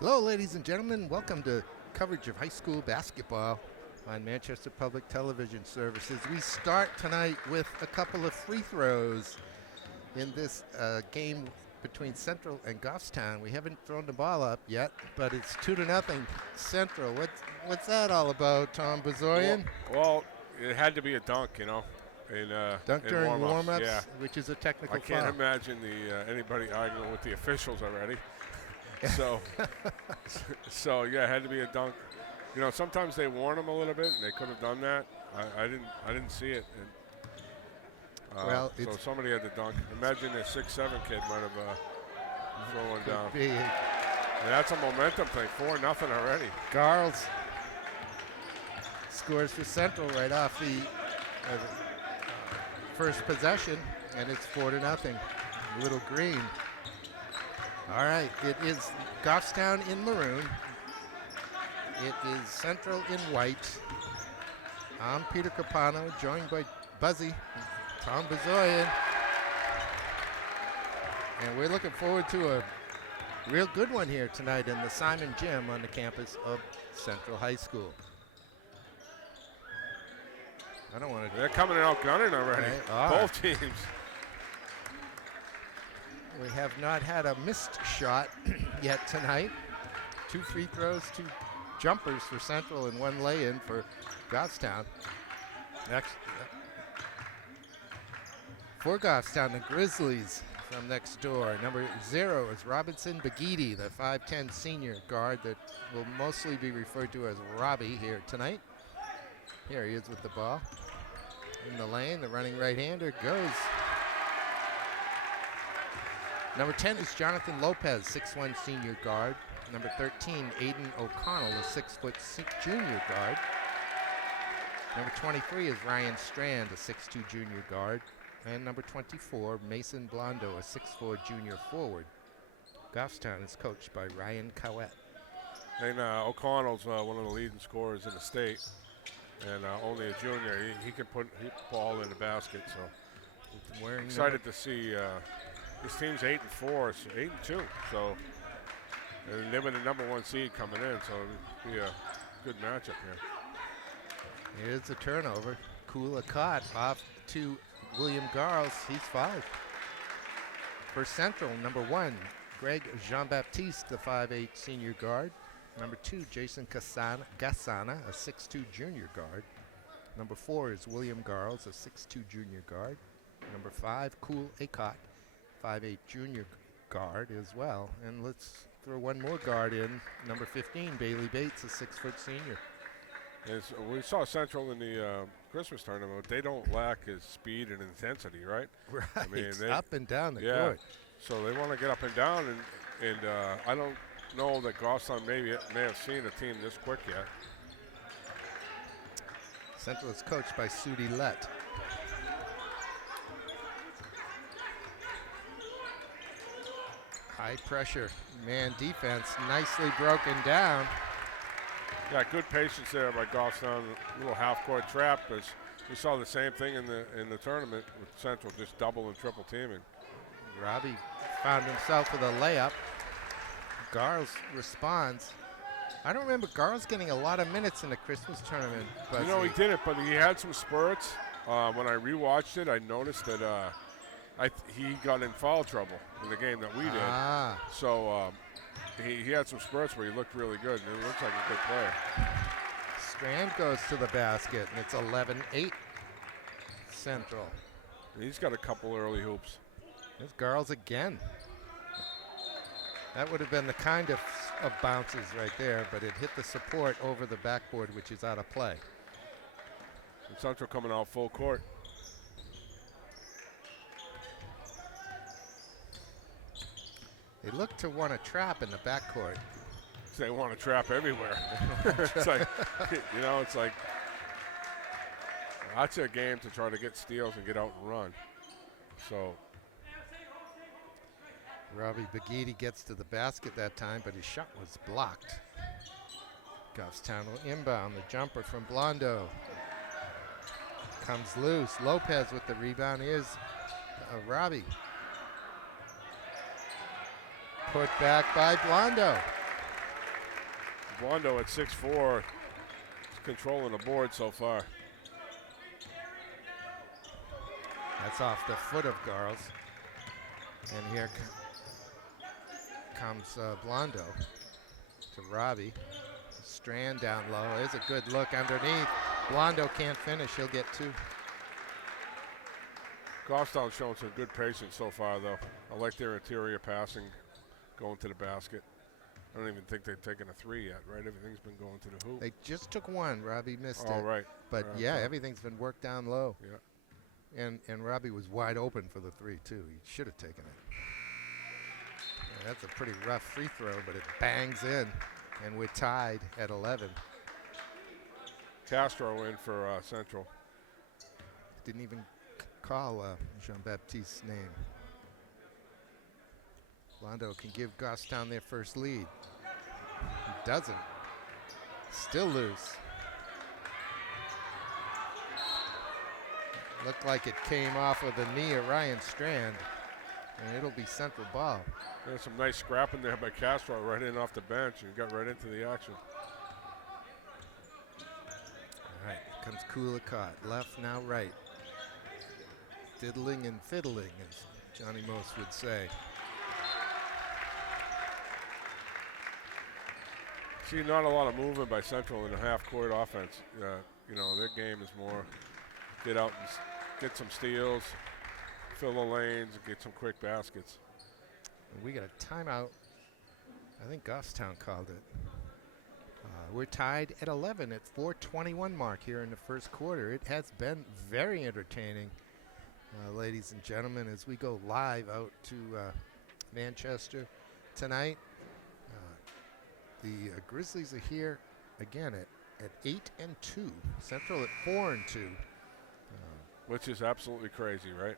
Hello, ladies and gentlemen. Welcome to coverage of high school basketball on Manchester Public Television Services. We start tonight with a couple of free throws in this game between Central and Goffstown. We haven't thrown the ball up yet, but it's 2-0 Central. What's that all about, Tom Bazorian? Well, it had to be a dunk, in Dunk in during warm-ups, yeah. which is a technical I can't foul. imagine anybody arguing with the officials already. So, yeah, it had to be a dunk. Sometimes they warn them a little bit, and they could have done that. I didn't see it. And, so somebody had to dunk. Imagine a 6'7" kid might have thrown one down. And that's a momentum thing. 4-0 already. Garles scores for Central right off the first possession, and it's 4-0. Little Green. All right, it is Goffstown in maroon. It is Central in white. I'm Peter Capano, joined by Buzzy, Tom Bazorian. And we're looking forward to a real good one here tonight in the Simon Gym on the campus of Central High School. I don't want to. They're coming out gunning already. Both teams. We have not had a missed shot yet tonight. 2 free throws, 2 jumpers for Central, and 1 lay-in for Goffstown. Next, for Goffstown, the Grizzlies from next door. Number 0 is Robinson Bagidi, the 5'10" senior guard that will mostly be referred to as Robbie here tonight. Here he is with the ball. In the lane, the running right-hander goes. Number 10 is Jonathan Lopez, 6'1" senior guard. Number 13, Aiden O'Connell, a 6-foot junior guard. Number 23 is Ryan Strand, a 6'2" junior guard. And number 24, Mason Blondo, a 6'4" junior forward. Goffstown is coached by Ryan Cowett. And O'Connell's one of the leading scorers in the state. And only a junior. He can put ball in the basket. So we're excited to see. This team's 8-4, so 8-2. So and they were the number 1 seed coming in, so it'll be a good matchup here. Here's a turnover. Kula caught off to William Garles. He's fouled. For Central, number 1, Greg Jean-Baptiste, the 5'8" senior guard. Number 2, Jason Gassana, a 6'2" junior guard. Number 4 is William Garles, a 6'2" junior guard. Number 5, Cool Acott, 5'8" junior guard as well. And let's throw one more guard in. Number 15, Bailey Bates, a 6-foot senior. We saw Central in the Christmas tournament. They don't lack his speed and intensity, right? Right. I mean, up and down the court. So they want to get up and down, and I don't know that Goffstown may have seen a team this quick yet. Central is coached by Sudi Lett. High pressure, man defense, nicely broken down. Yeah, good patience there by Goffstown. A little half-court trap. As we saw the same thing in the tournament with Central, just double and triple teaming. Robbie found himself with a layup. Garles responds. I don't remember Garles getting a lot of minutes in the Christmas tournament. But he didn't, but he had some spurts. When I rewatched it, I noticed that he got in foul trouble in the game that we did. So he had some spurts where he looked really good, and it looks like a good player. Strand goes to the basket, and it's 11-8 Central. He's got a couple early hoops. There's Garles again. That would have been the kind of bounces right there, but it hit the support over the backboard, which is out of play. And Central coming out full court. They look to want a trap in the backcourt. They want to trap everywhere. It's like, it's like that's their game to try to get steals and get out and run. So Robbie Bagidi gets to the basket that time, but his shot was blocked. Goffstown will inbound. The jumper from Blondo comes loose. Lopez with the rebound. Here's Robbie. Put back by Blondo. Blondo at 6'4", is controlling the board so far. That's off the foot of Garls. And here comes Blondo to Robbie. Strand down low. There's a good look underneath. Blondo can't finish. He'll get 2. Goffstown's showing some good patience so far, though. I like their interior passing, going to the basket. I don't even think they've taken a 3 yet, right? Everything's been going to the hoop. They just took 1. Robbie missed it. All right. But yeah, everything's been worked down low. Yeah. And Robbie was wide open for the 3 too. He should have taken it. Yeah, that's a pretty rough free throw, but it bangs in, and we're tied at 11. Castro in for Central. Didn't even call Jean-Baptiste's name. Blondo can give Goffstown their first lead. He doesn't. Still loose. Looked like it came off of the knee of Ryan Strand, and it'll be Central ball. There's some nice scrapping there by Castro right in off the bench and got right into the action. All right, here comes Kulikot, left, now right. Diddling and fiddling, as Johnny Most would say. See, not a lot of movement by Central in the half-court offense. You know, their game is more get out and get some steals, fill the lanes, and get some quick baskets. And we got a timeout. I think Goffstown called it. We're tied at 11 at 4:21 mark here in the first quarter. It has been very entertaining, ladies and gentlemen, as we go live out to Manchester tonight. The Grizzlies are here again at 8-2. Central at 4-2. Which is absolutely crazy, right?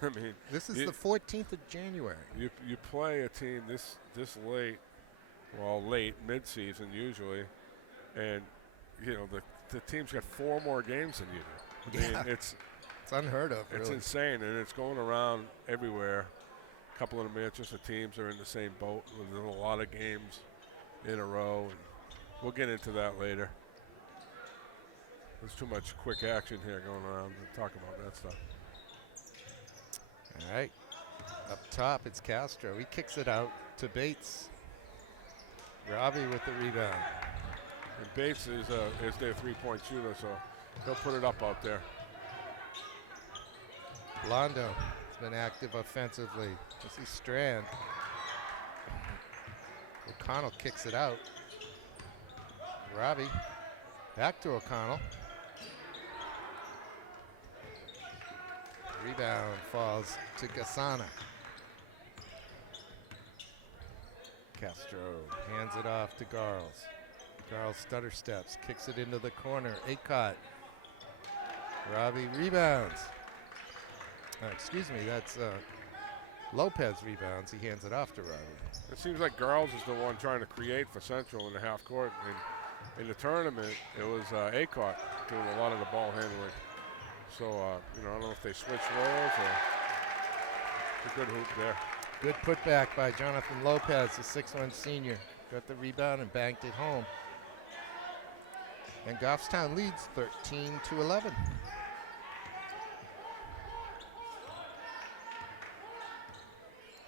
I mean, this is the 14th of January. You play a team this late, well, late mid-season usually, and you know the team's got 4 more games than you do. I mean, it's unheard of. It's really insane, and it's going around everywhere. A couple of the Manchester teams are in the same boat with a lot of games in a row, and we'll get into that later. There's too much quick action here going around to talk about that stuff. All right, up top it's Castro. He kicks it out to Bates. Robbie with the rebound. And Bates is their three-point shooter, so he'll put it up out there. Blondo has been active offensively. This is Strand. O'Connell kicks it out. Robbie back to O'Connell. Rebound falls to Gassana. Castro hands it off to Garls. Garls stutter steps, kicks it into the corner. Acott. Robbie rebounds. Excuse me, that's Lopez rebounds. He hands it off to Robbie. It seems like Garls is the one trying to create for Central in the half court. And in the tournament, it was Acott doing a lot of the ball handling. So, you know, I don't know if they switch roles or it's a good hoop there. Good putback by Jonathan Lopez, the 6'1" senior. Got the rebound and banked it home. And Goffstown leads 13-11.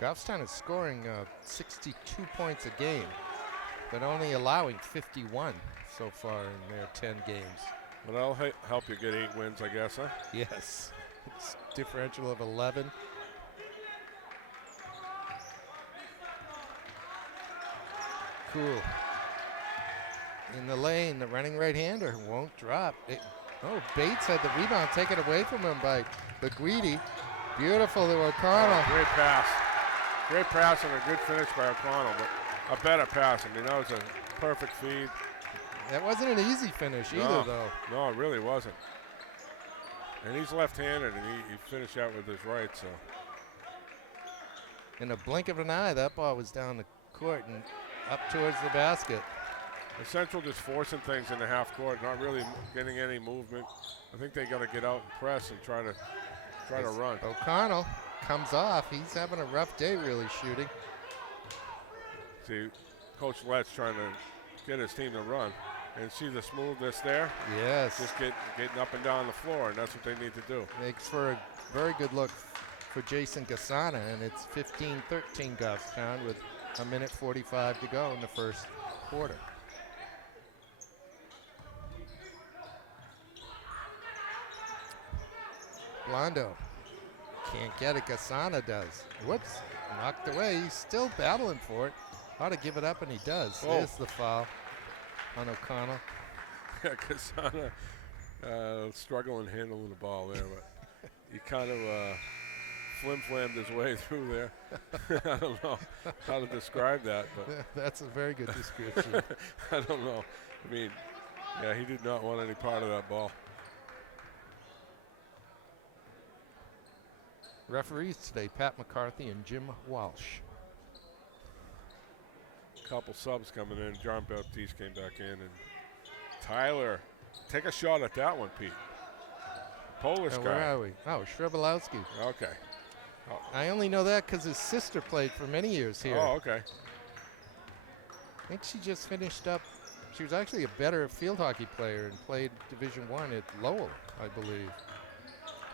Goffstown is scoring 62 points a game, but only allowing 51 so far in their 10 games. Well, that'll help you get 8 wins, I guess, huh? Yes. It's differential of 11. Cool. In the lane, the running right-hander won't drop. Bates had the rebound taken away from him by Baguidi. Beautiful to O'Connell. Great pass. Great pass and a good finish by O'Connell, but a better pass. I mean, that was a perfect feed. That wasn't an easy finish either, though. No, it really wasn't. And he's left-handed, and he finished out with his right, so. In a blink of an eye, that ball was down the court and up towards the basket. The Central just forcing things in the half court, not really getting any movement. I think they got to get out and press and try to run. O'Connell comes off. He's having a rough day really shooting. See, Coach Lett's trying to get his team to run. And see the smoothness there? Yes. Just getting up and down the floor, and that's what they need to do. Makes for a very good look for Jason Gasana, and it's 15-13 Goffstown with 1:45 to go in the first quarter. Blondo can't get it. Gasana does. Whoops, knocked away. He's still battling for it. Ought to give it up, and he does. Oh. There's the foul on O'Connell. Yeah, Kasana struggling handling the ball there, but he kind of flim-flammed his way through there. I don't know how to describe that, but That's a very good description. I don't know. I mean, yeah, he did not want any part of that ball. Referees today, Pat McCarthy and Jim Walsh. Couple subs coming in. John Baptiste came back in, and Tyler, take a shot at that one, Pete. Polish guy. Where are we? Oh, Shrivelowski. Okay. I only know that because his sister played for many years here. Oh, okay. I think she just finished up. She was actually a better field hockey player and played Division I at Lowell, I believe.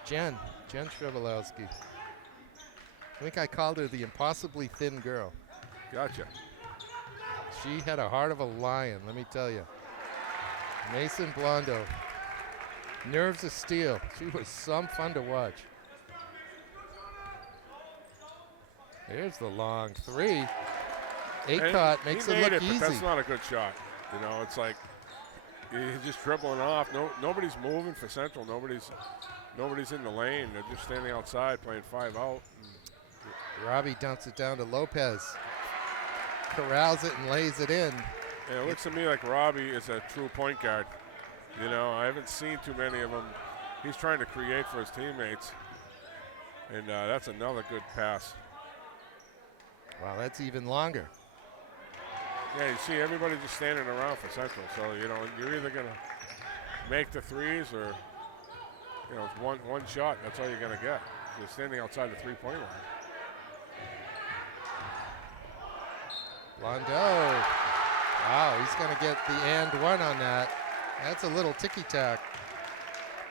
Jen Shrivelowski. I think I called her the impossibly thin girl. Gotcha. She had a heart of a lion, let me tell you. Mason Blondo. Nerves of steel. She was some fun to watch. There's the long three. Aycott makes it look easy. But that's not a good shot. You know, it's like he's just dribbling off. Nobody's moving for Central. Nobody's in the lane. They're just standing outside playing 5 out. Robbie dumps it down to Lopez. Corrals it and lays it in. Yeah, it looks to me like Robbie is a true point guard. You know, I haven't seen too many of them. He's trying to create for his teammates. And that's another good pass. Wow, that's even longer. Yeah, you see everybody just standing around for Central. So, you know, you're either going to make the threes or, you know, one shot. That's all you're going to get. You're standing outside the three-point line. Blondo. Wow, he's going to get the and one on that. That's a little ticky-tack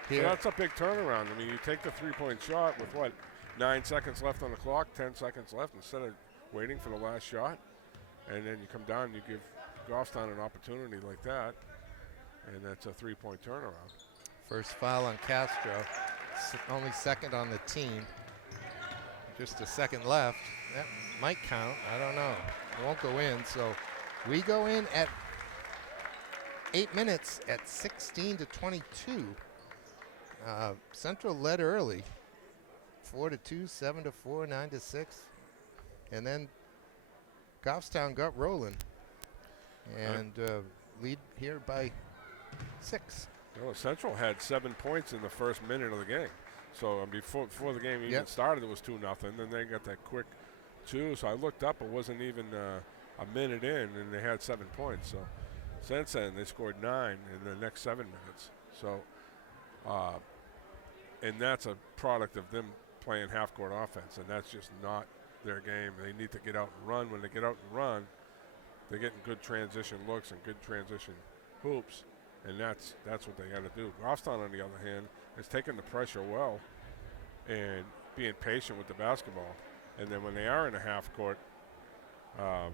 here. So that's a big turnaround. I mean, you take the three-point shot with, what, 9 seconds left on the clock, 10 seconds left instead of waiting for the last shot. And then you come down and you give Goffstown an opportunity like that. And that's a three-point turnaround. First foul on Castro. Only second on the team. Just a second left. That might count. I don't know. It won't go in. So we go in at 8 minutes at 16-22. Central led early. 4-2, 7-4, 9-6. And then Goffstown got rolling. And lead here by 6. Well, Central had 7 points in the first minute of the game. So before the game even started, it was 2-0. Then they got that quick 2. So I looked up, it wasn't even a minute in, and they had 7 points. So since then, they scored 9 in the next 7 minutes. So, and that's a product of them playing half-court offense, and that's just not their game. They need to get out and run. When they get out and run, they're getting good transition looks and good transition hoops. And that's what they got to do. Goffstown, on the other hand, is taking the pressure well and being patient with the basketball. And then when they are in a half court,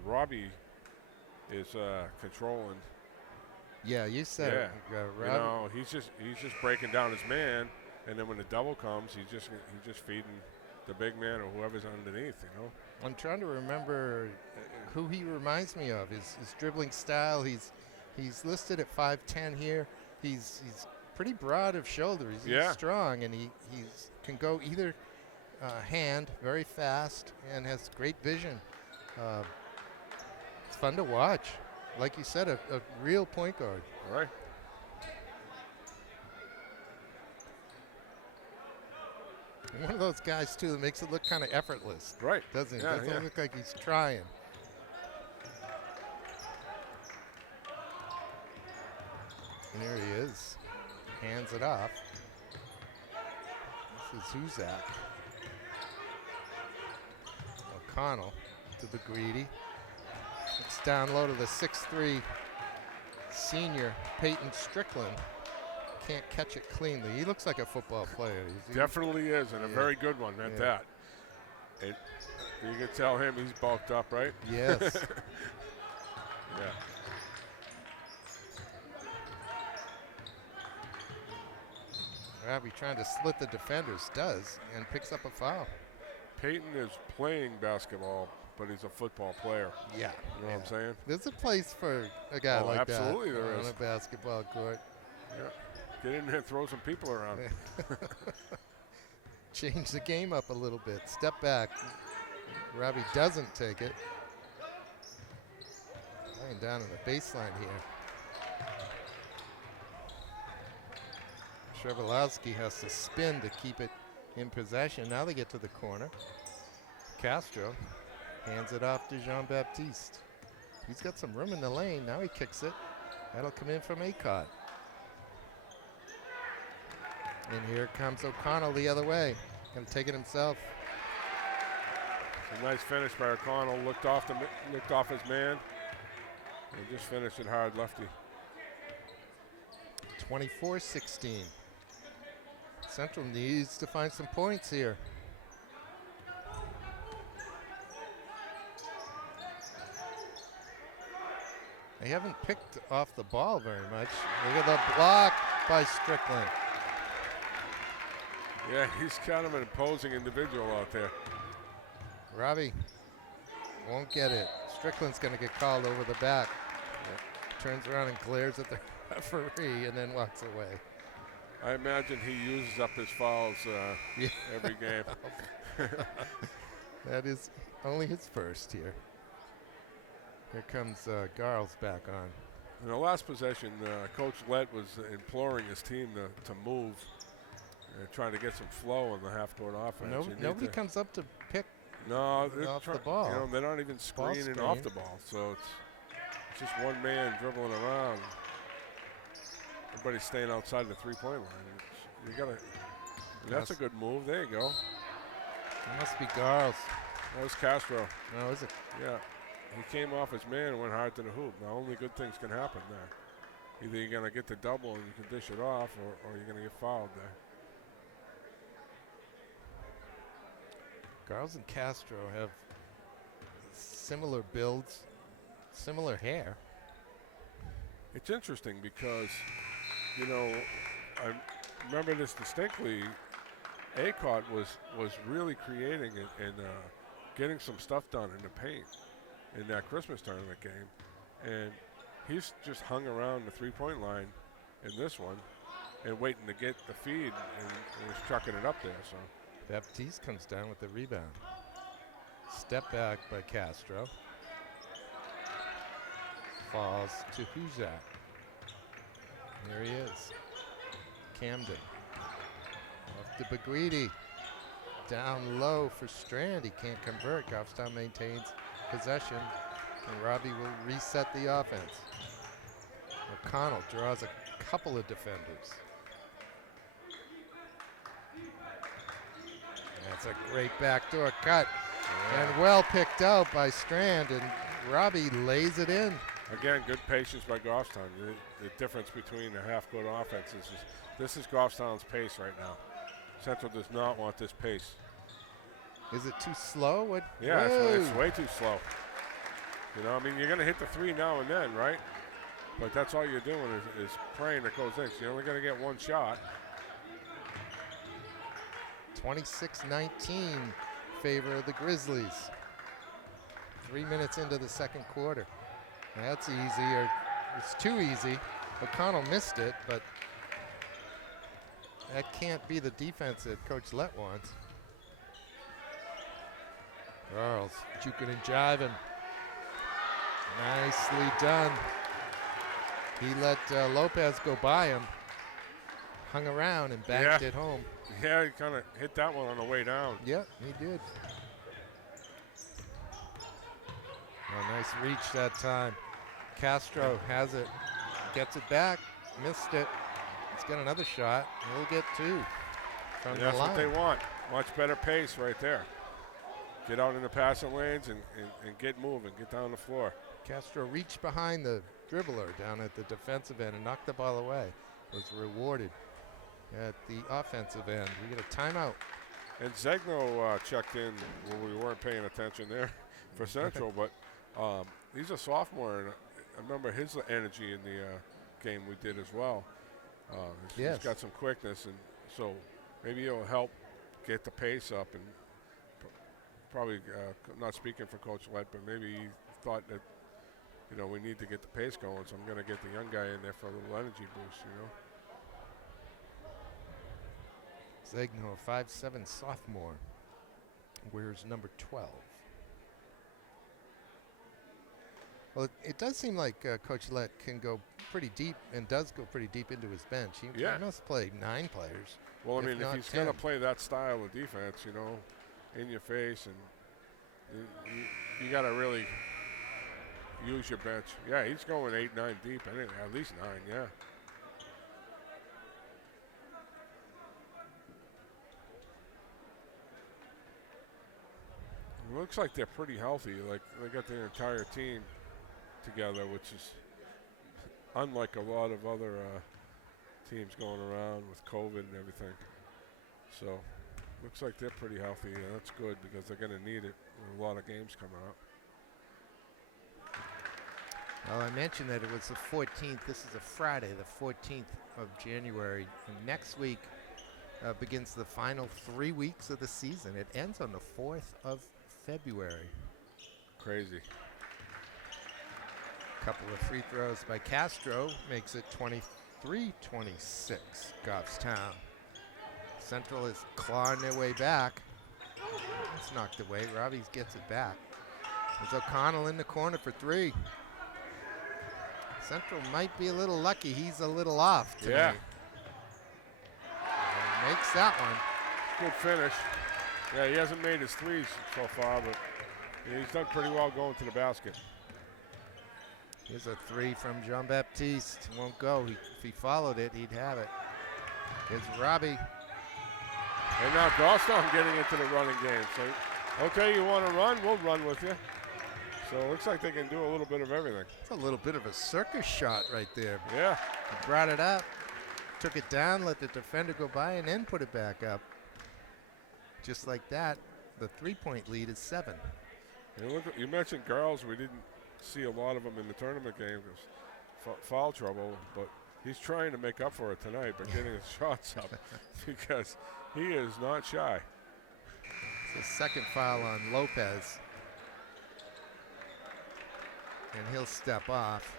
Robbie is controlling. Yeah, you said it. You know, he's just breaking down his man, and then when the double comes, he's just feeding the big man or whoever's underneath. You know. I'm trying to remember who he reminds me of. His dribbling style. He's listed at 5'10" here. He's pretty broad of shoulder. He's strong, and he can go either hand very fast and has great vision. It's fun to watch. Like you said, a real point guard. All right. And one of those guys, too, that makes it look kind of effortless. Right. Doesn't he? Doesn't look like he's trying. And there he is. Hands it off. This is Huzak. O'Connell to the greedy. It's down low to the 6'3" senior Peyton Strickland can't catch it cleanly. He looks like a football player. Definitely is, and a very good one at that. You can tell him he's bulked up, right? Yes. Yeah. Robbie trying to split the defenders, does, and picks up a foul. Peyton is playing basketball, but he's a football player. Yeah. You know what I'm saying? There's a place for a guy like absolutely that there on is. a basketball court. Yeah. Get in there and throw some people around. Change the game up a little bit. Step back. Robbie doesn't take it. Laying down on the baseline here. Trevelowski has to spin to keep it in possession. Now they get to the corner. Castro hands it off to Jean-Baptiste. He's got some room in the lane. Now he kicks it. That'll come in from Acott. And here comes O'Connell the other way. Gonna take it himself. It's a nice finish by O'Connell. Looked off his man. And just finished it hard, lefty. 24-16. Central needs to find some points here. They haven't picked off the ball very much. Look at the block by Strickland. Yeah, he's kind of an imposing individual out there. Robbie won't get it. Strickland's going to get called over the back. Turns around and glares at the referee and then walks away. I imagine he uses up his fouls every game. That is only his first here. Here comes Garles back on. In the last possession, Coach Lett was imploring his team to move and trying to get some flow in the half-court offense. Nobody comes up to pick off the ball. You know, they're not even screening off the ball, so it's just one man dribbling around. Everybody's staying outside the three-point line. You gotta. That's a good move. There you go. It must be Garles. That was Castro. No, is it? Yeah. He came off his man and went hard to the hoop. Now, only good things can happen there. Either you're going to get the double and you can dish it off, or you're going to get fouled there. Garles and Castro have similar builds, similar hair. It's interesting because, you know, I remember this distinctly. Acott was really creating and getting some stuff done in the paint in that Christmas tournament game, and he's just hung around the three-point line in this one and waiting to get the feed, and was chucking it up there. So Baptiste comes down with the rebound. Step back by Castro. Falls to Huzak. There he is. Camden. Off to Bagwidi. Down low for Strand. He can't convert. Goffstown maintains possession, and Robbie will reset the offense. O'Connell draws a couple of defenders. That's a great backdoor cut, and well picked out by Strand, and Robbie lays it in. Again, good patience by Goffstown. The difference between the half-court offenses is this is Goffstown's pace right now. Central does not want this pace. Is it too slow? Yeah, it's way too slow. You know, I mean, you're going to hit the three now and then, right? But that's all you're doing is praying it goes in. So you're only going to get one shot. 26-19 favor of the Grizzlies. 3 minutes into the second quarter. That's easy, or it's too easy. O'Connell missed it, but that can't be the defense that Coach Lett wants. Garles juking and jiving. Nicely done. He let Lopez go by him. Hung around and banked it home. Yeah, he kind of hit that one on the way down. Yep, he did. Oh, nice reach that time. Castro has it. Gets it back. Missed it. He's got another shot. He'll get two from the line. That's what they want. Much better pace right there. Get out in the passing lanes and get moving. Get down the floor. Castro reached behind the dribbler down at the defensive end and knocked the ball away. Was rewarded at the offensive end. We get a timeout. And Zegno checked in when we weren't paying attention there for Central, but he's a sophomore, and I remember his energy in the game we did as well. He's got some quickness, and so maybe it'll help get the pace up. And probably not speaking for Coach Lett, but maybe he thought that we need to get the pace going, so I'm going to get the young guy in there for a little energy boost, Zegno, a 5'7" sophomore, wears number 12. Well, it does seem like Coach Lett can go pretty deep and does go pretty deep into his bench. He must play 9 players. Well, I mean, if he's going to 10. play that style of defense, in your face, and you got to really use your bench. Yeah, he's going 8, 9 deep, at least 9, yeah. It looks like they're pretty healthy. Like they got their entire team together, which is unlike a lot of other teams going around with COVID and everything. So looks like they're pretty healthy, and that's good because they're going to need it with a lot of games coming up. Well, I mentioned that it was the 14th. This is a Friday, the 14th of January. And next week begins the final 3 weeks of the season. It ends on the 4th of February. Crazy. Couple of free throws by Castro makes it 23-26, Goffstown. Central is clawing their way back. It's knocked away. Robbie gets it back. There's O'Connell in the corner for 3. Central might be a little lucky. He's a little off tonight. Yeah. And makes that one. Good finish. Yeah, he hasn't made his threes so far, but he's done pretty well going to the basket. Here's a 3 from Jean-Baptiste. Won't go. If he followed it, he'd have it. Here's Robbie. And now Goffstown getting into the running game. So, okay, you want to run? We'll run with you. So it looks like they can do a little bit of everything. It's a little bit of a circus shot right there. Yeah. He brought it up, took it down, let the defender go by, and then put it back up. Just like that, the 3-point lead is 7. You mentioned girls. We didn't see a lot of them in the tournament game because foul trouble, but he's trying to make up for it tonight by getting his shots up because he is not shy. It's the second foul on Lopez. And he'll step off.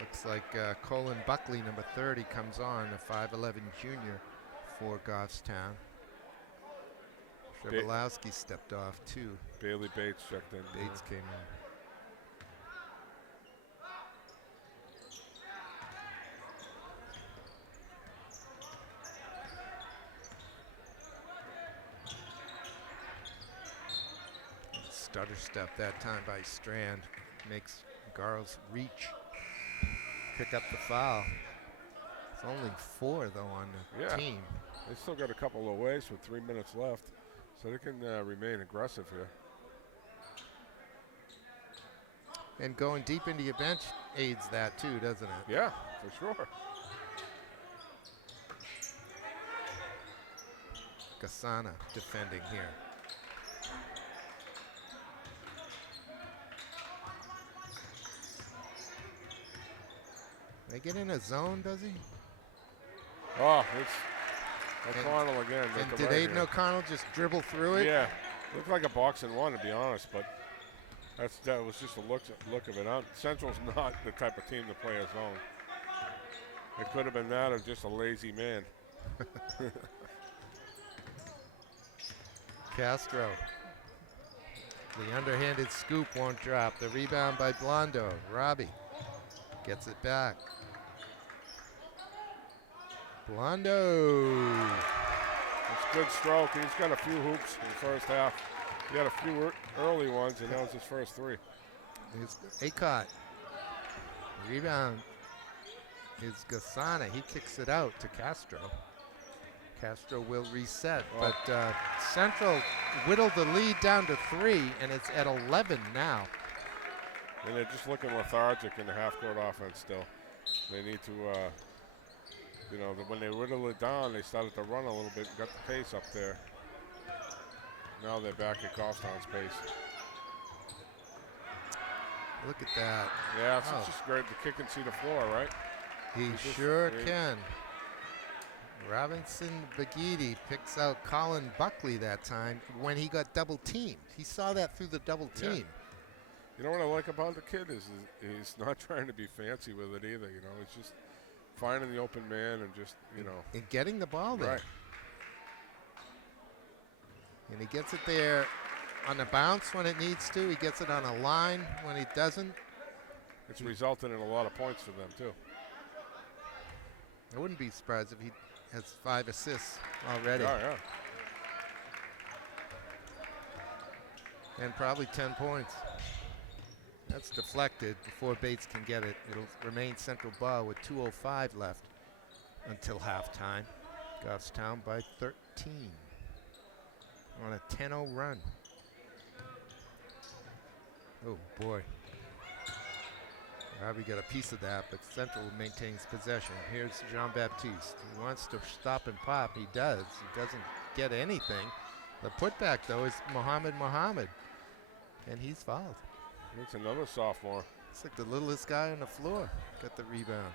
Looks like Colin Buckley, number 30, comes on, a 5'11" junior for Goffstown. Trebolowski stepped off too. Bailey Bates checked in. Bates came in. Stutter step that time by Strand. Makes Garles reach, pick up the foul. It's only 4 though on the team. They still got a couple of ways with 3 minutes left, so they can remain aggressive here. And going deep into your bench aids that too, doesn't it? Yeah, for sure. Gasana defending here. They get in a zone, does he? Oh, it's O'Connell again. And did Aiden O'Connell just dribble through it? Yeah, looked like a box and one to be honest, but that was just a look of it. Central's not the type of team to play a zone. It could have been that or just a lazy man. Castro. The underhanded scoop won't drop. The rebound by Blondo. Robbie gets it back. Blondo. It's a good stroke. He's got a few hoops in the first half. He had a few early ones, and that was his first 3. Here's Acott. Rebound is Gasana. He kicks it out to Castro. Castro will reset, but Central whittled the lead down to 3, and it's at 11 now. And they're just looking lethargic in the half-court offense still. They need to, when they whittled it down, they started to run a little bit, got the pace up there. Now they're back at Goffstown's pace. Look at that. Yeah, it's just great. The kid can see the floor, right? He sure can. Robinson Bagidi picks out Colin Buckley that time when he got double teamed. He saw that through the double team. Yeah. You know what I like about the kid is he's not trying to be fancy with it either. He's just finding the open man and just, And getting the ball there. Right. And he gets it there on the bounce when it needs to. He gets it on a line when he doesn't. It's resulted in a lot of points for them, too. I wouldn't be surprised if he has 5 assists already. Yeah. And probably 10 points. That's deflected before Bates can get it. It'll remain Central ball with 2:05 left until halftime. Goffstown by 13 on a 10-0 run. Oh boy. Robbie got a piece of that, but Central maintains possession. Here's Jean-Baptiste. He wants to stop and pop. He does. He doesn't get anything. The putback, though, is Muhammad, and he's fouled. It's another sophomore. It's like the littlest guy on the floor. Got the rebound.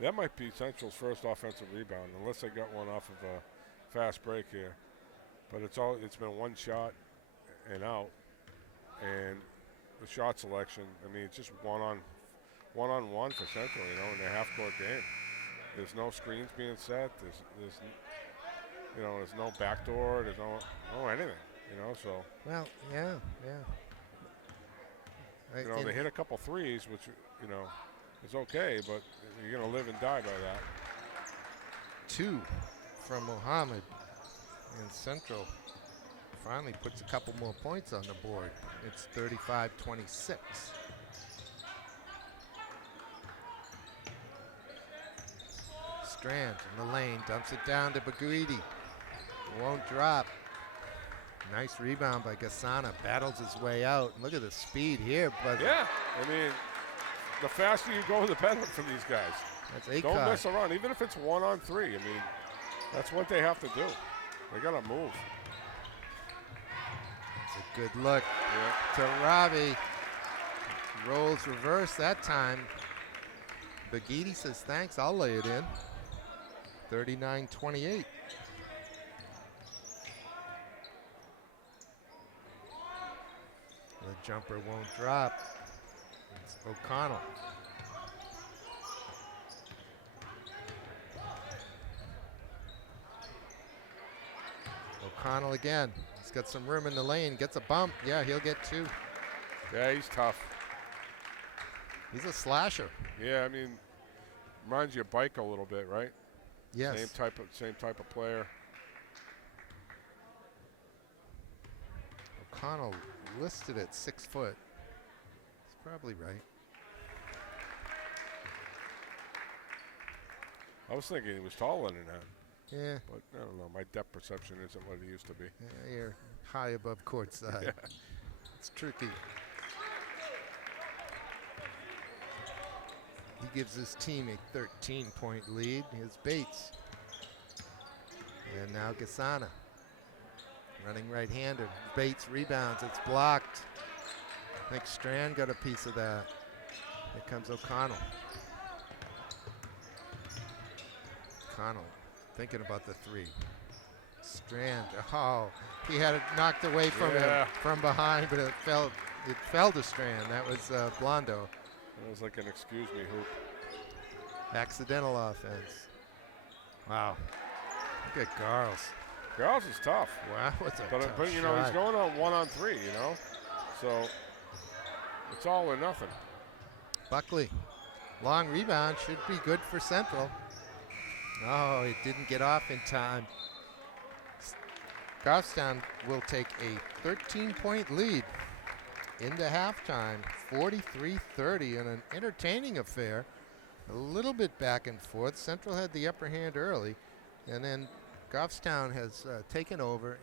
That might be Central's first offensive rebound, unless they got one off of a fast break here. But it's been one shot and out, and the shot selection. I mean, it's just one-on-one for Central. In their half-court game. There's no screens being set. There's no backdoor. There's no anything. So. Well, yeah. They hit a couple threes, which is okay, but you're gonna live and die by that. 2 from Muhammad, and Central finally puts a couple more points on the board. It's 35-26. Strand in the lane, dumps it down to Baguidi. Won't drop. Nice rebound by Gassana. Battles his way out. Look at the speed here. But yeah, I mean, the faster you go, the better for these guys. That's Don't mess around, even if it's 1-on-3. I mean, that's what they have to do. They got to move. It's a good look to Robbie. Rolls reverse that time. Baguidi says, thanks, I'll lay it in. 39-28. The jumper won't drop. It's O'Connell. O'Connell again. He's got some room in the lane. Gets a bump. Yeah, he'll get 2. Yeah, he's tough. He's a slasher. Yeah, I mean, reminds you of Bike a little bit, right? Yes. Same type of player. O'Connell listed at 6 foot. He's probably right. I was thinking he was taller than that. Yeah. But I don't know. My depth perception isn't what it used to be. Yeah, you're high above courtside. Yeah. It's tricky. He gives his team a 13-point lead. Here's Bates. And now Gassana. Running right-hander. Bates rebounds. It's blocked. I think Strand got a piece of that. Here comes O'Connell. O'Connell thinking about the 3. Strand. Oh, he had it knocked away from him from behind, but it fell to Strand. That was Blondo. It was like an excuse me hoop. Accidental offense. Wow. Look at Garles. Garles is tough. Wow, what's a but tough he's shot. going on 1-on-3, So it's all or nothing. Buckley. Long rebound. Should be good for Central. Oh, it didn't get off in time. Goffstown will take a 13-point lead into halftime, 43-30, in an entertaining affair. A little bit back and forth. Central had the upper hand early, and then Goffstown has taken over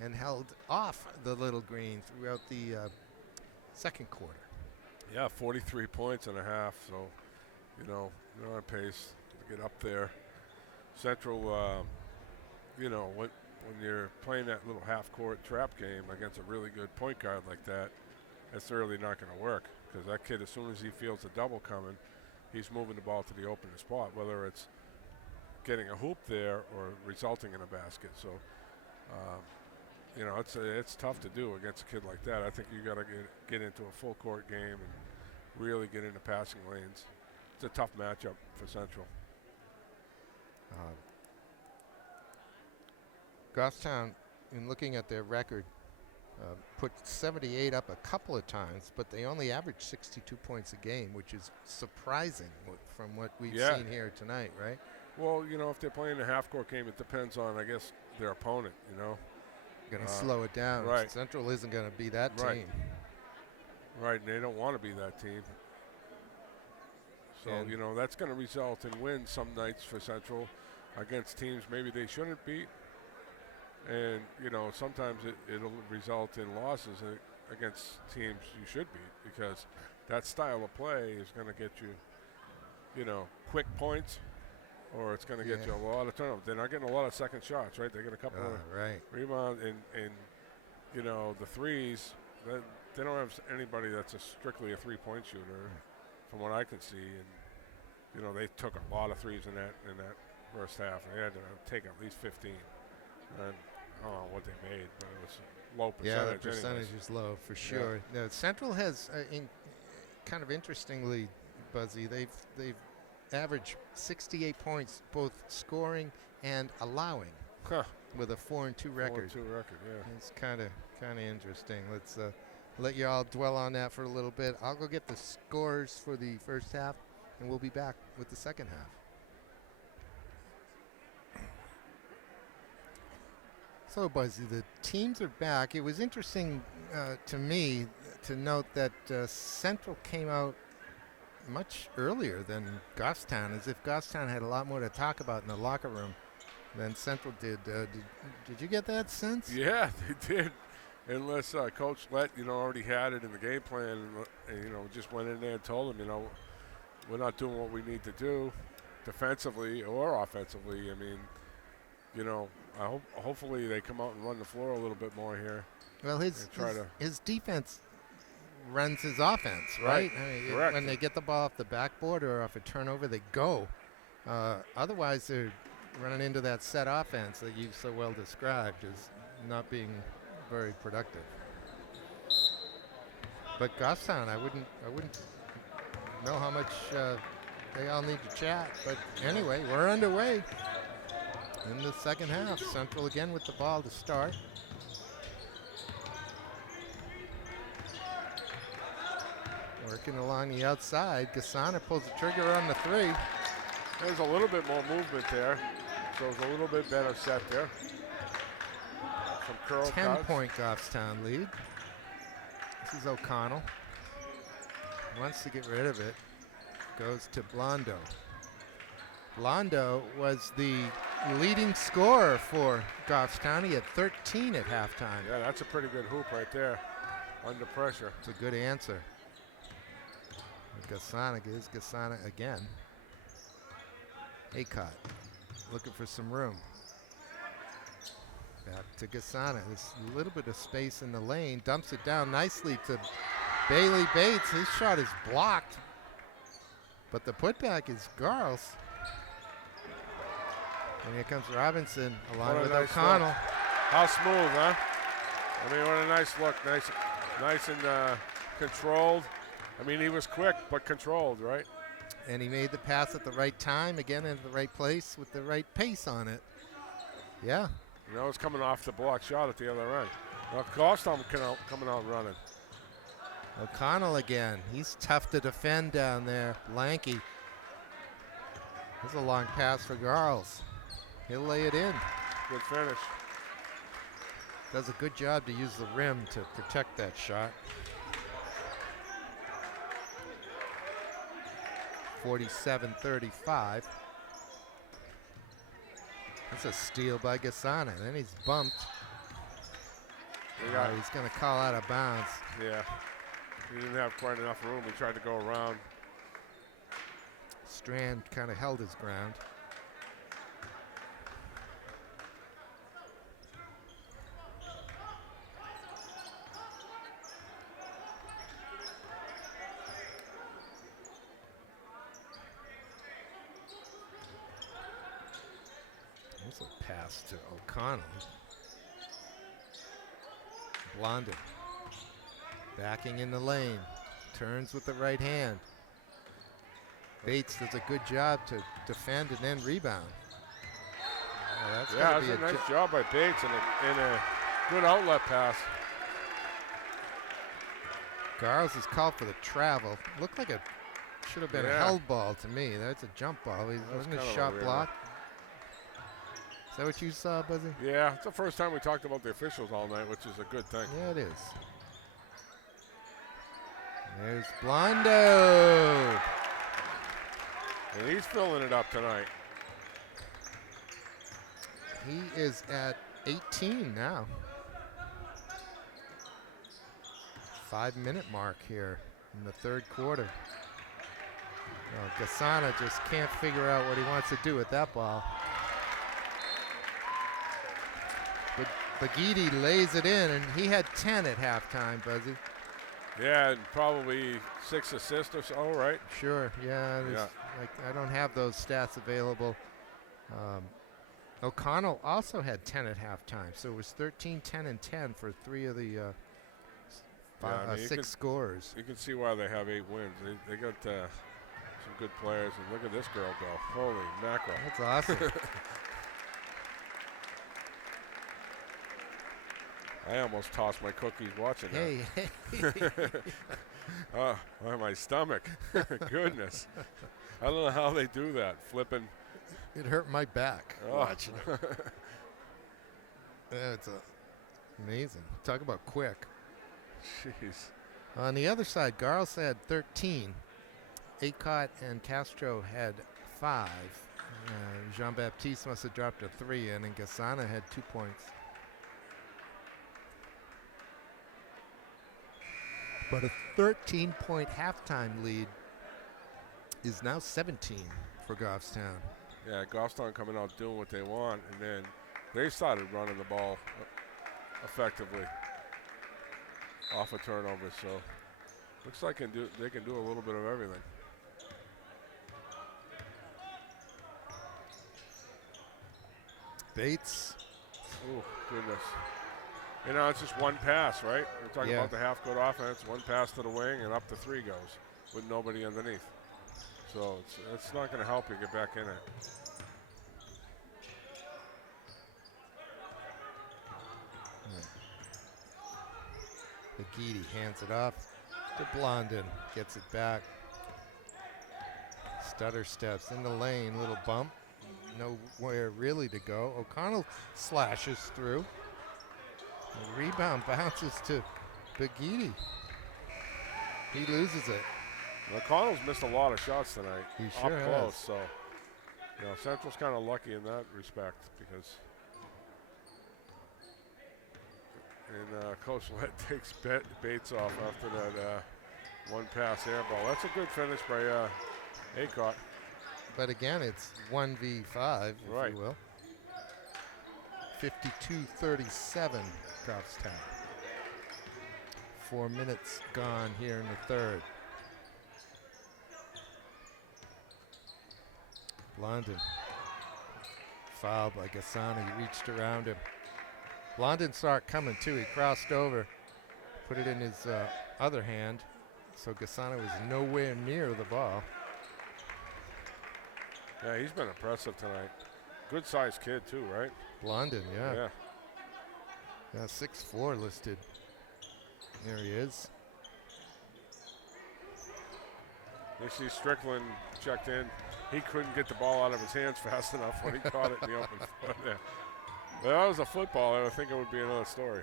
and held off the Little Green throughout the second quarter. Yeah, 43 points and a half. So, they're on pace to get up there. Central, when you're playing that little half-court trap game against a really good point guard like that, that's really not going to work, because that kid, as soon as he feels a double coming, he's moving the ball to the open spot, whether it's getting a hoop there or resulting in a basket. So, it's tough to do against a kid like that. I think you got to get into a full court game and really get into passing lanes. It's a tough matchup for Central. Goffstown, in looking at their record, put 78 up a couple of times, but they only averaged 62 points a game, which is surprising from what we've seen here tonight, right? Well, if they're playing a half-court game, it depends on, I guess, their opponent, Going to slow it down. Right. Central isn't going to be that team. Right, and they don't want to be that team. So, that's going to result in wins some nights for Central against teams maybe they shouldn't beat. And, sometimes it'll result in losses against teams you should beat, because that style of play is going to get you, quick points, or it's going to get you a lot of turnovers. They're not getting a lot of second shots, right? They get a couple of rebounds, and the threes, they don't have anybody that's strictly a three-point shooter, from what I can see. And, they took a lot of threes in that first half. They had to take at least 15. And I don't know what they made, but it was low percentage. Yeah, the percentage is low for sure. Yeah. Now, Central has, kind of interestingly, Buzzy, they've averaged 68 points, both scoring and allowing, with a 4-2 record. 4-2 record, yeah. It's kind of interesting. Let's let you all dwell on that for a little bit. I'll go get the scores for the first half, and we'll be back with the second half. So, Buzzy, the teams are back. It was interesting to me to note that Central came out much earlier than Goffstown, as if Goffstown had a lot more to talk about in the locker room than Central did. Did you get that sense? Yeah, they did. Unless Coach Lett, already had it in the game plan, and just went in there and told them, we're not doing what we need to do defensively or offensively. I mean, hopefully they come out and run the floor a little bit more here. Well, his defense runs his offense, right? I mean, correct. When they get the ball off the backboard or off a turnover, they go. Otherwise, they're running into that set offense that you've so well described as not being very productive. But Goffstown, I wouldn't know how much they all need to chat. But anyway, we're underway in the second half. Central again with the ball to start. Working along the outside. Gasana pulls the trigger on the three. There's a little bit more movement there, so it's a little bit better set there. Some curl 10-point Goffstown lead. This is O'Connell. Wants to get rid of it. Goes to Blondo. Blondo was the leading scorer for Goffstown. He had 13 at halftime. Yeah, that's a pretty good hoop right there, under pressure. It's a good answer. Gasana gives Gasana again. Aycott looking for some room. Back to Gasana. There's a little bit of space in the lane. Dumps it down nicely to Bailey Bates. His shot is blocked. But the putback is Garles. And here comes Robinson along with O'Connell. How smooth, huh? I mean, what a nice look. Nice and controlled. I mean, he was quick, but controlled, right? And he made the pass at the right time, again in the right place with the right pace on it. Yeah. It's coming off the block shot at the other end. Well, Goffstown coming out running. O'Connell again. He's tough to defend down there. Lanky. There's a long pass for Garles. He'll lay it in. Good finish. Does a good job to use the rim to protect that shot. 47-35. That's a steal by Gasana. Then he's bumped. He's going to call out of bounds. Yeah. he didn't have quite enough room. He tried to go around. Strand kind of held his ground. There's a pass to O'Connell. Blondin backing in the lane, turns with the right hand. Bates does a good job to defend and then rebound. Oh, that's a nice job by Bates and a good outlet pass. Garles is called for the travel. Looked like it should have been a held ball to me. That's a jump ball. Wasn't a shot block? Is that what you saw, Buzzy? Yeah, it's the first time we talked about the officials all night, which is a good thing. Yeah, it is. There's Blondo. And he's filling it up tonight. He is at 18 now. 5-minute mark here in the third quarter. Gassana just can't figure out what he wants to do with that ball. Bagidi lays it in, and he had 10 at halftime, Buzzy. Yeah, and probably 6 assists or so, right? Sure, yeah. Like, I don't have those stats available. O'Connell also had 10 at halftime, so it was 13, 10, and 10 for 3 of the 6 scorers. You can see why they have 8 wins. They got some good players, and look at this girl go. Holy mackerel. That's awesome. I almost tossed my cookies watching that. Hey. Oh, my stomach. Goodness. I don't know how they do that, flipping. It hurt my back watching it. It's amazing. Talk about quick. Jeez. On the other side, Garles had 13. Acott and Castro had 5. Jean-Baptiste must have dropped a 3, and then Gassana had 2 points. But a 13-point halftime lead is now 17 for Goffstown. Yeah, Goffstown coming out doing what they want, and then they started running the ball effectively off a turnover. So looks like they can do a little bit of everything. Bates. Oh, goodness. You know, it's just one pass, right? We're talking about the half-court offense. One pass to the wing, and up to 3 goes with nobody underneath. So it's not going to help you get back in it. McGeady hands it off to Blondin. Gets it back. Stutter steps in the lane. Little bump. Nowhere really to go. O'Connell slashes through. The rebound bounces to Bagidi. He loses it. O'Connell's missed a lot of shots tonight. He sure up has. close, so Central's kind of lucky in that respect because. And Coach Lett takes Bates off after that one pass air ball. That's a good finish by Acott. But again, it's 1v5, if you will. 52-37, Goffstown. 4 minutes gone here in the third. Blondin. Fouled by Gassana. He reached around him. Blondin saw it coming too. He crossed over, put it in his other hand. So Gassana was nowhere near the ball. Yeah, he's been impressive tonight. Good sized kid too, right? Blondin, yeah. Yeah. 6'4" listed. There he is. You see Strickland checked in. He couldn't get the ball out of his hands fast enough when he caught it in the open foot. Yeah. But that was a football. I think it would be another story.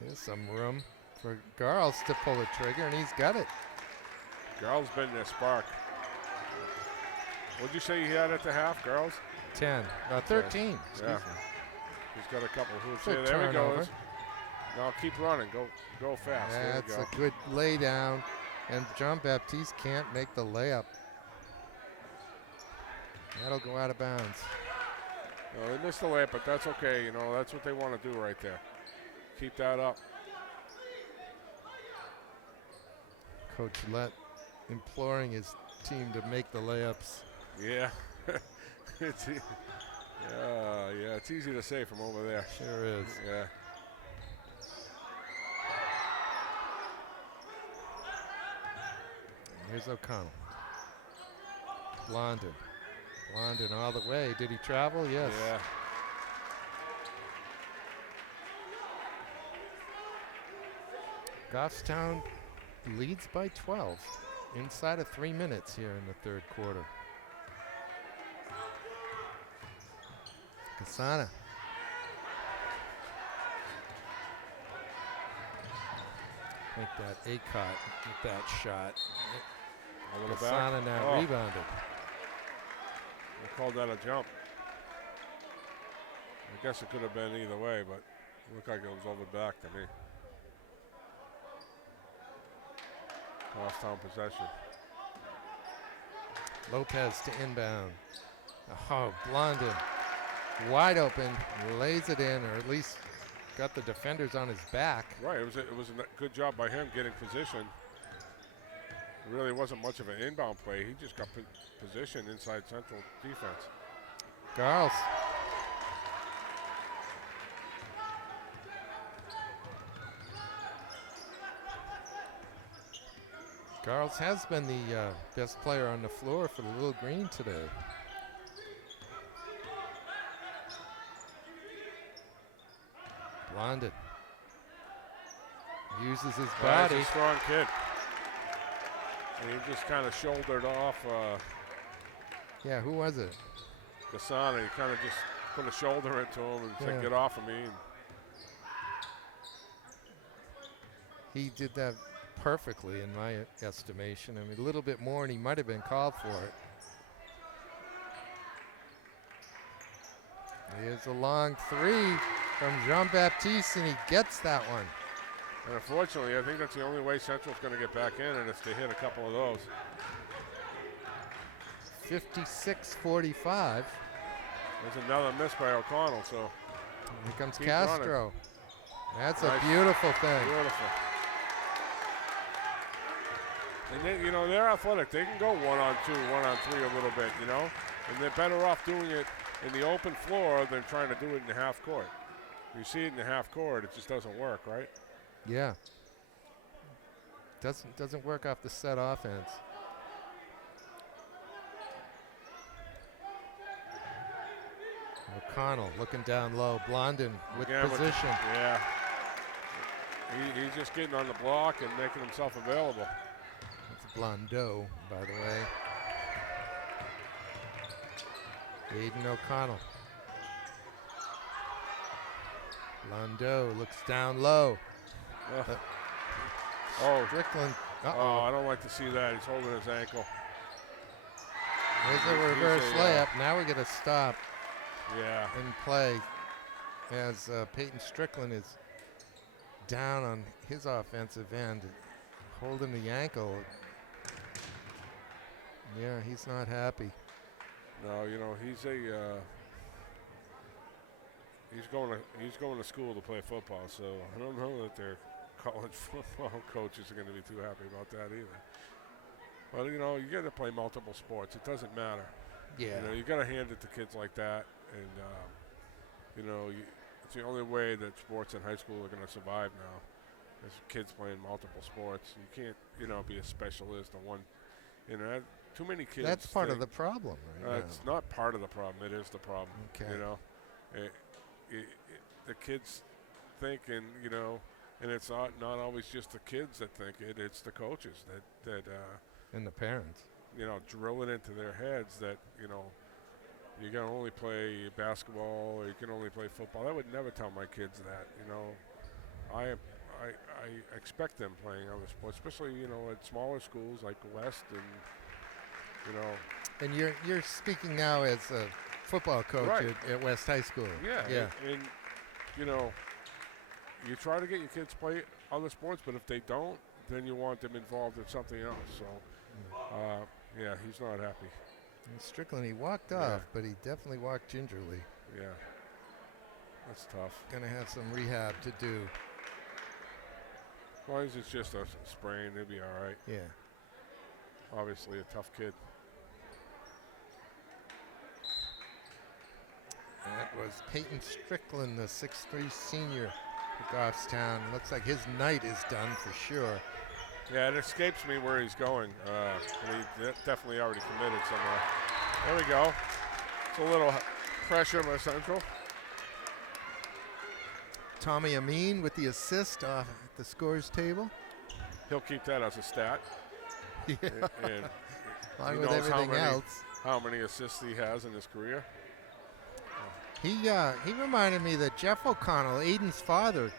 There's some room for Garles to pull the trigger, and he's got it. Garles been their spark. What'd you say he had at the half, Garles? 10. 13. Yeah. Excuse me. He's got a couple hoops. So There he goes. Now keep running. Go fast. That's a good lay down. And Jean-Baptiste can't make the layup. That'll go out of bounds. Well, they missed the layup, but that's okay. You know, that's what they want to do right there. Keep that up. Coach Lett imploring his team to make the layups. Yeah. It's easy to say from over there. Sure is. Yeah. Here's O'Connell. Blondin all the way. Did he travel? Yes. Yeah. Goffstown leads by 12 inside of 3 minutes here in the third quarter. Kasana. Make that A-Cot with that shot. A little Kasana back. now rebounded. They called that a jump. I guess it could have been either way, but it looked like it was over back to me. Goffstown possession. Lopez to inbound. Oh, Blondin wide open, lays it in, or at least got the defenders on his back. Right, it was a good job by him getting position. It really wasn't much of an inbound play. He just got position inside Central defense. Garls. Garls has been the best player on the floor for the Little Green today. Blondin uses his body. He's a strong kid. And he just kind of shouldered off. Yeah, who was it? Kasana. He kind of just put a shoulder into him and said, "Get off of me." And he did that perfectly in my estimation. I mean, a little bit more and he might have been called for it. Here's a long three from Jean-Baptiste, and he gets that one. And unfortunately, I think that's the only way Central's going to get back in, and it's to hit a couple of those. 56-45. There's another miss by O'Connell, so here comes Castro. Running. That's nice. A beautiful thing. Beautiful. And they, you know, they're athletic. They can go 1-on-2, 1-on-3 a little bit, you know, and they're better off doing it in the open floor than trying to do it in the half court. You see it in the half court, it just doesn't work, right? Yeah. Doesn't work off the set offense. O'Connell looking down low. Blondin with position. Yeah. He's just getting on the block and making himself available. That's Blondeau, by the way. Aiden O'Connell. Blondeau looks down low. Strickland. Oh, I don't like to see that. He's holding his ankle. There's a reverse layup. Now we get a stop. Yeah. In play as Peyton Strickland is down on his offensive end, holding the ankle. Yeah, he's not happy. No, you know, he's going to school to play football, so I don't know that their college football coaches are going to be too happy about that either. But you know, you got to play multiple sports. It doesn't matter. Yeah. You know, you got to hand it to kids like that, and you know, it's the only way that sports in high school are going to survive now. Is kids playing multiple sports. You can't, you know, be a specialist on one. You know, too many kids. That's part of the problem. Right it's not part of the problem. It is the problem. Okay. You know, the kids think, and you know, and it's not always just the kids that think it. It's the coaches that and the parents. You know, drill it into their heads that, you know, you can only play basketball or you can only play football. I would never tell my kids that. You know, I expect them playing other sports, especially, you know, at smaller schools like West, and you know. And you're speaking now as a football coach right. at West High School. Yeah. Yeah. And you know, you try to get your kids play other sports, but if they don't, then you want them involved in something else. So, yeah, he's not happy. And Strickland, he walked off, but he definitely walked gingerly. Yeah, that's tough. Gonna have some rehab to do. As long as it's just a sprain, he'll be all right. Yeah. Obviously, a tough kid. That was Peyton Strickland, the 6'3" senior for Goffstown. Looks like his night is done for sure. Yeah, it escapes me where he's going. He definitely already committed somewhere. There we go. It's a little pressure by Central. Tommy Amin with the assist off at the scores table. He'll keep that as a stat. Yeah. And along he with knows everything else. how many assists he has in his career. He reminded me that Jeff O'Connell, Aiden's father,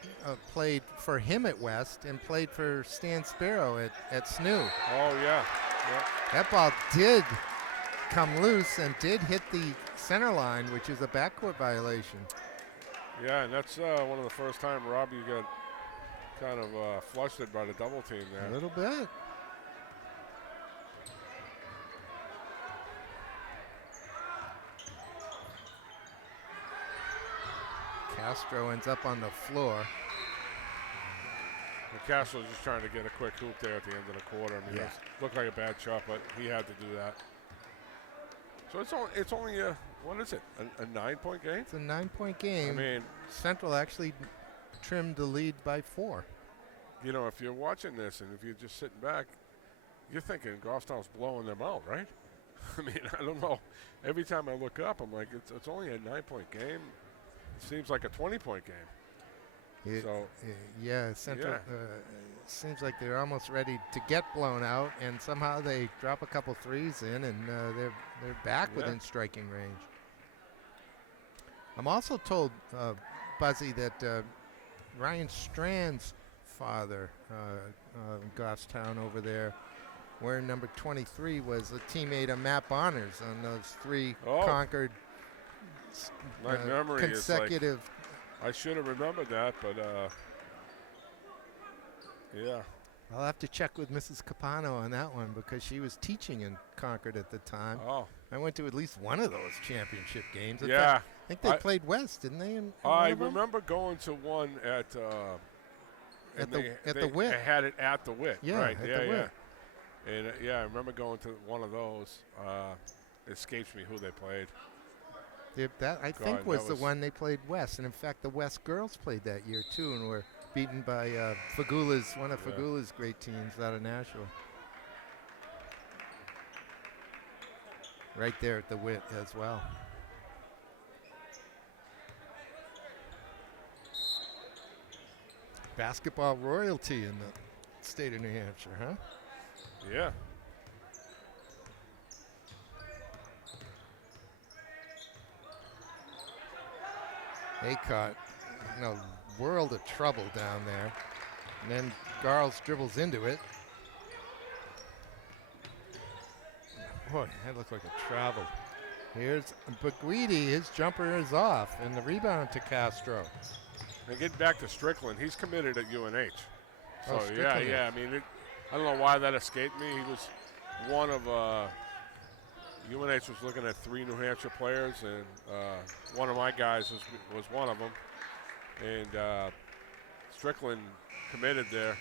played for him at West and played for Stan Sparrow at SNU. Oh, yeah. That ball did come loose and did hit the center line, which is a backcourt violation. Yeah, and that's one of the first time Robbie got kind of flushed by the double team there. A little bit. Castro ends up on the floor. And Castro's just trying to get a quick hoop there at the end of the quarter. I mean, it looked like a bad shot, but he had to do that. So it's only a, what is it, a 9-point game? It's a 9-point game. I mean, Central actually trimmed the lead by 4. You know, if you're watching this and if you're just sitting back, you're thinking Goffstown's blowing them out, right? I mean, I don't know. Every time I look up, I'm like, it's only a 9-point game. It seems like a 20-point game. Yeah, Central seems like they're almost ready to get blown out, and somehow they drop a couple threes in, and they're back within striking range. I'm also told, Buzzy, that Ryan Strand's father, Goffstown over there, wearing number 23, was a teammate of Matt Bonner's on those 3 Concord my memory consecutive. Is like, I should have remembered that, but yeah. I'll have to check with Mrs. Capano on that one because she was teaching in Concord at the time. Oh. I went to at least one of those championship games. In yeah. fact, I think they played West, didn't they? I remember going to one at the WIT. They had it at the WIT. Yeah, right. at the WIT. And I remember going to one of those. It escapes me who they played. That I think was the one they played West, and in fact the West girls played that year too, and were beaten by one of Fagula's great teams out of Nashville. Right there at the WIT as well. Basketball royalty in the state of New Hampshire, huh? Yeah. Aycott in a world of trouble down there. And then Garles dribbles into it. Boy, that looked like a travel. Here's Baguidi. His jumper is off. And the rebound to Castro. And getting back to Strickland, he's committed at UNH. So, Strickland. I mean, I don't know why that escaped me. He was one of UNH was looking at 3 New Hampshire players, and one of my guys was one of them. And Strickland committed there,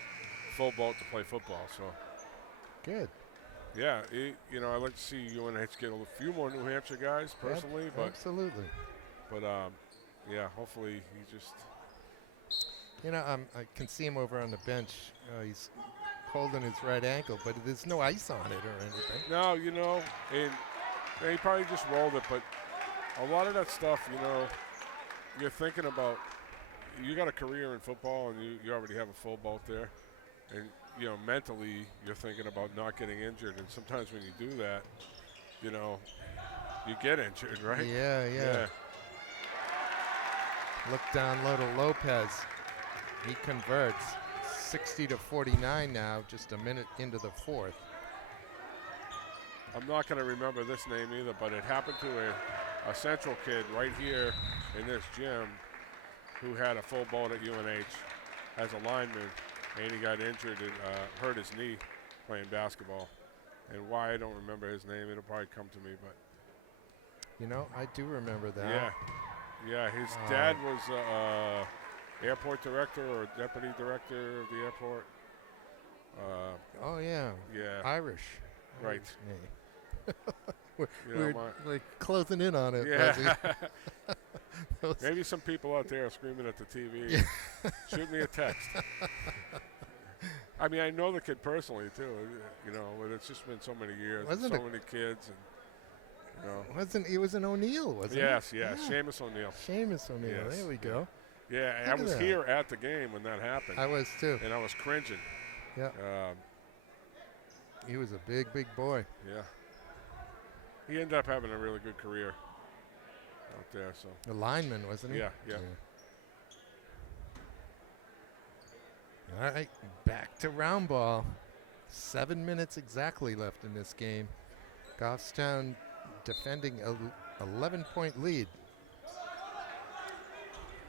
full boat to play football. So good. Yeah, I'd like to see UNH get a few more New Hampshire guys personally, but absolutely. But yeah, hopefully he just. I can see him over on the bench. He's holding his right ankle, but there's no ice on it or anything. No, and he probably just rolled it, but a lot of that stuff, you're thinking about, you got a career in football and you already have a full boat there. And, mentally you're thinking about not getting injured. And sometimes when you do that, you get injured, right? Yeah. Look down low to Lopez. He converts 60-49 now, just a minute into the 4th. I'm not going to remember this name either, but it happened to a Central kid right here in this gym who had a full boat at UNH. as a lineman, and he got injured and hurt his knee playing basketball. And why, I don't remember his name. It'll probably come to me, but. You know, I do remember that. Yeah. Yeah, his dad was airport director or deputy director of the airport. Oh, yeah. Yeah. Irish. Right. We're like closing in on it. Yeah. Maybe some people out there are screaming at the TV. Yeah. Shoot me a text. I mean, I know the kid personally too. But it's just been so many years, and so many kids, and He was an O'Neill, wasn't Yes, he? yeah. Seamus O'Neill. Seamus O'Neill. Yes. There we go. Yeah, I was here at the game when that happened. I was too. And I was cringing. Yeah. He was a big, big boy. Yeah. He ended up having a really good career out there. So. The lineman, wasn't he? Yeah. All right, back to round ball. 7 minutes exactly left in this game. Goffstown defending a 11-point lead.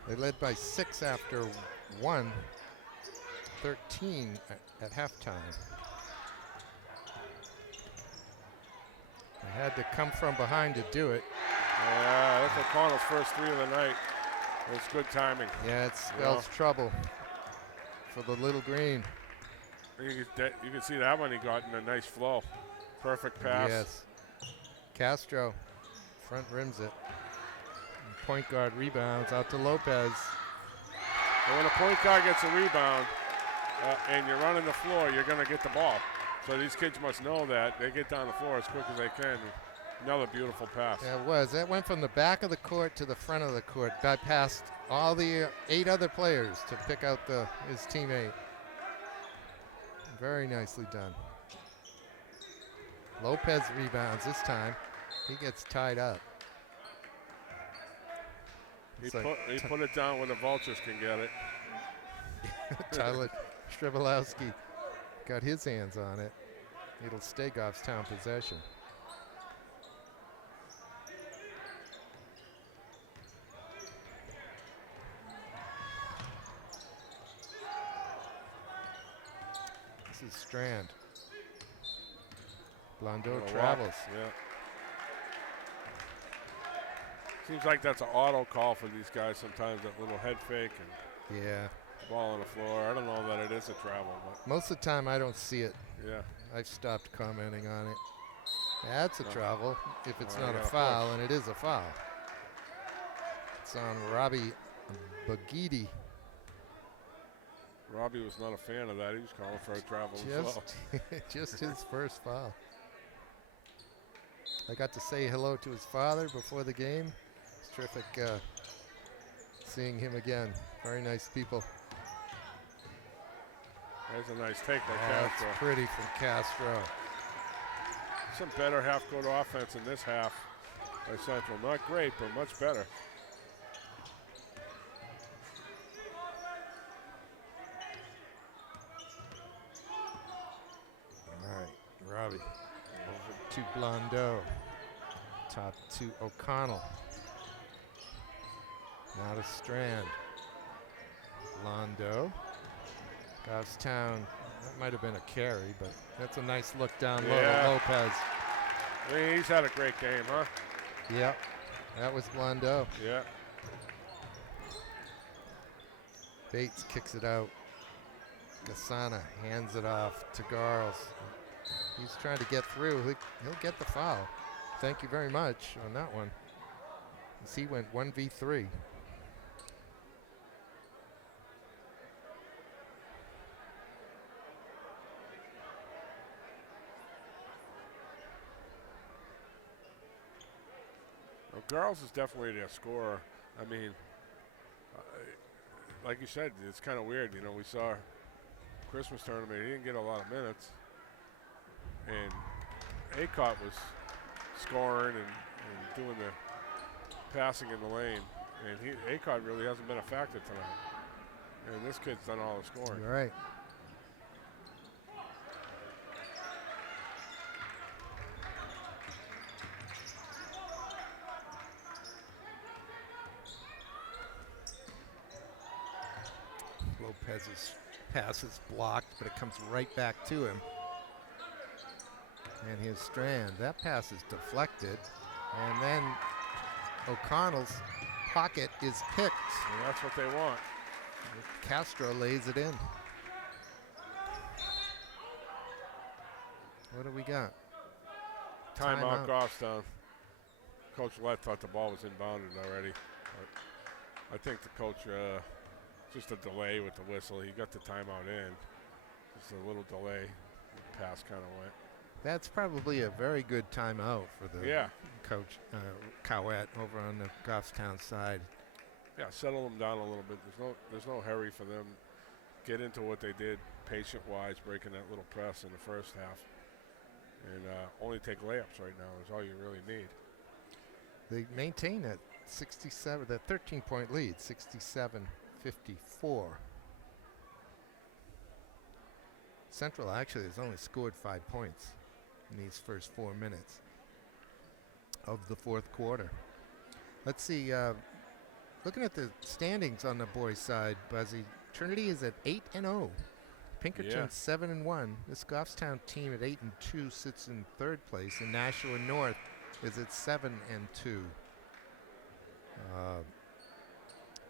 They led by 6 after 1, 13 at halftime. They had to come from behind to do it. Yeah, that's O'Connell's first 3 of the night. It's good timing. Yeah, it spells trouble for the little green. You can see that one he got in a nice flow. Perfect pass. Yes. Castro front rims it. And point guard rebounds out to Lopez. And when a point guard gets a rebound and you're running the floor, you're going to get the ball. So these kids must know that. They get down the floor as quick as they can. Another beautiful pass. Yeah, it was. That went from the back of the court to the front of the court. Bypassed all the 8 other players to pick out his teammate. Very nicely done. Lopez rebounds this time. He gets tied up. He put it down where the vultures can get it. Tyler Strivelowski got his hands on it. It'll stay Goffstown possession. This is Strand. Blondeau travels. Yeah. Seems like that's an auto call for these guys sometimes, that little head fake and Yeah. the ball on the floor. I don't know that it is a travel, but Most of the time I don't see it. yeah. I've stopped commenting on it. That's a travel if it's not a yeah, foul, and it is a foul. It's on Robbie Bagidi. Robbie was not a fan of that. He was calling for a travel as well. Just his first foul. I got to say hello to his father before the game. It's terrific seeing him again. Very nice people. There's a nice take by That's Castro. pretty from Castro. Some better half-court offense in this half by Central. Not great, but much better. All right, Robbie. Over to Blondeau. Top to O'Connell. Now to Strand. Blondeau. Goffstown. That might have been a carry, but that's a nice look down low to Lopez. I mean, he's had a great game, huh? Yep. That was Blondeau. Yeah. Bates kicks it out. Gasana hands it off to Garles. He's trying to get through. He'll get the foul. Thank you very much on that one. As he went 1v3. Well, Garles is definitely their scorer. I mean, like you said, it's kind of weird. You know, we saw Christmas tournament. He didn't get a lot of minutes. And Acott was scoring and doing the passing in the lane. And Acott really hasn't been a factor tonight. And this kid's done all the scoring. You're right. Lopez's pass is blocked, but it comes right back to him. And his Strand, that pass is deflected. And then O'Connell's pocket is picked. And that's what they want. Castro lays it in. What do we got? Timeout, Goffstown. Coach Lett thought the ball was inbounded already. But I think the coach, just a delay with the whistle. He got the timeout in. Just a little delay. The pass kind of went. That's probably a very good timeout for the coach, Cowett, over on the Goffstown side. Yeah, settle them down a little bit. There's no hurry for them. Get into what they did, patient-wise, breaking that little press in the first half. And only take layups right now is all you really need. They maintain that 67, that 13-point lead, 67-54. Central actually has only scored 5 points in these first 4 minutes of the fourth quarter. Let's see, looking at the standings on the boys' side, Buzzy, Trinity is at 8-0. Pinkerton 7-1. This Goffstown team at 8-2 sits in third place, and Nashua North is at 7-2.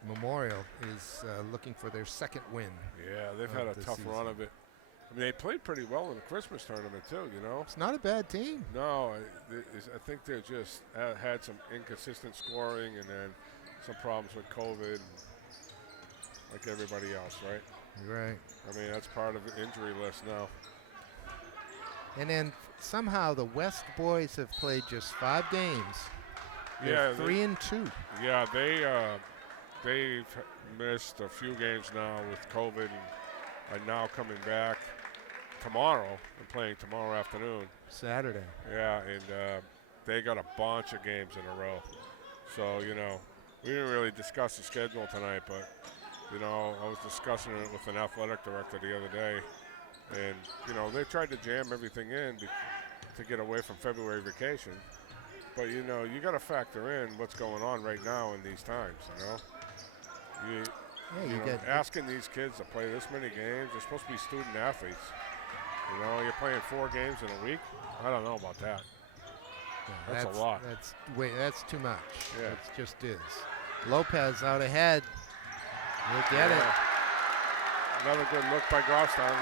Memorial is looking for their second win. Yeah, they've had a tough run of it. I mean, they played pretty well in the Christmas tournament too. You know, it's not a bad team. No, I think they just had some inconsistent scoring, and then some problems with COVID, like everybody else, right? Right. I mean, that's part of the injury list now. And then somehow the West boys have played just 5 games. They're 3-2. Yeah, they've missed a few games now with COVID, and are now coming back tomorrow and playing tomorrow afternoon. Saturday. Yeah, and they got a bunch of games in a row. So, you know, we didn't really discuss the schedule tonight, but you know, I was discussing it with an athletic director the other day, and, you know, they tried to jam everything in to get away from February vacation. But, you know, you got to factor in what's going on right now in these times, you know. You know, asking these kids to play this many games, they're supposed to be student athletes. You know, you're playing 4 games in a week. I don't know about that. Yeah, that's a lot. That's too much. Yeah. It just is. Lopez out ahead. We'll get it. Another good look by Goffstown.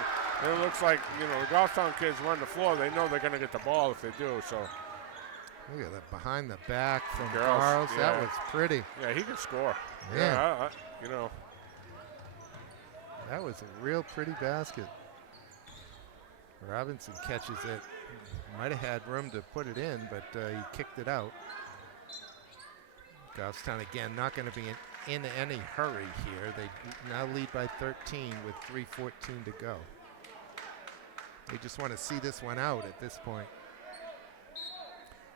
It looks like, you know, the Goffstown kids run the floor. They know they're going to get the ball if they do. So look at that behind the back from Girls. Charles. Yeah. That was pretty. Yeah, he can score. Yeah. You know. That was a real pretty basket. Robinson catches it. Might have had room to put it in, but he kicked it out. Goffstown again not going to be in any hurry here. They now lead by 13 with 3:14 to go. They just want to see this one out at this point.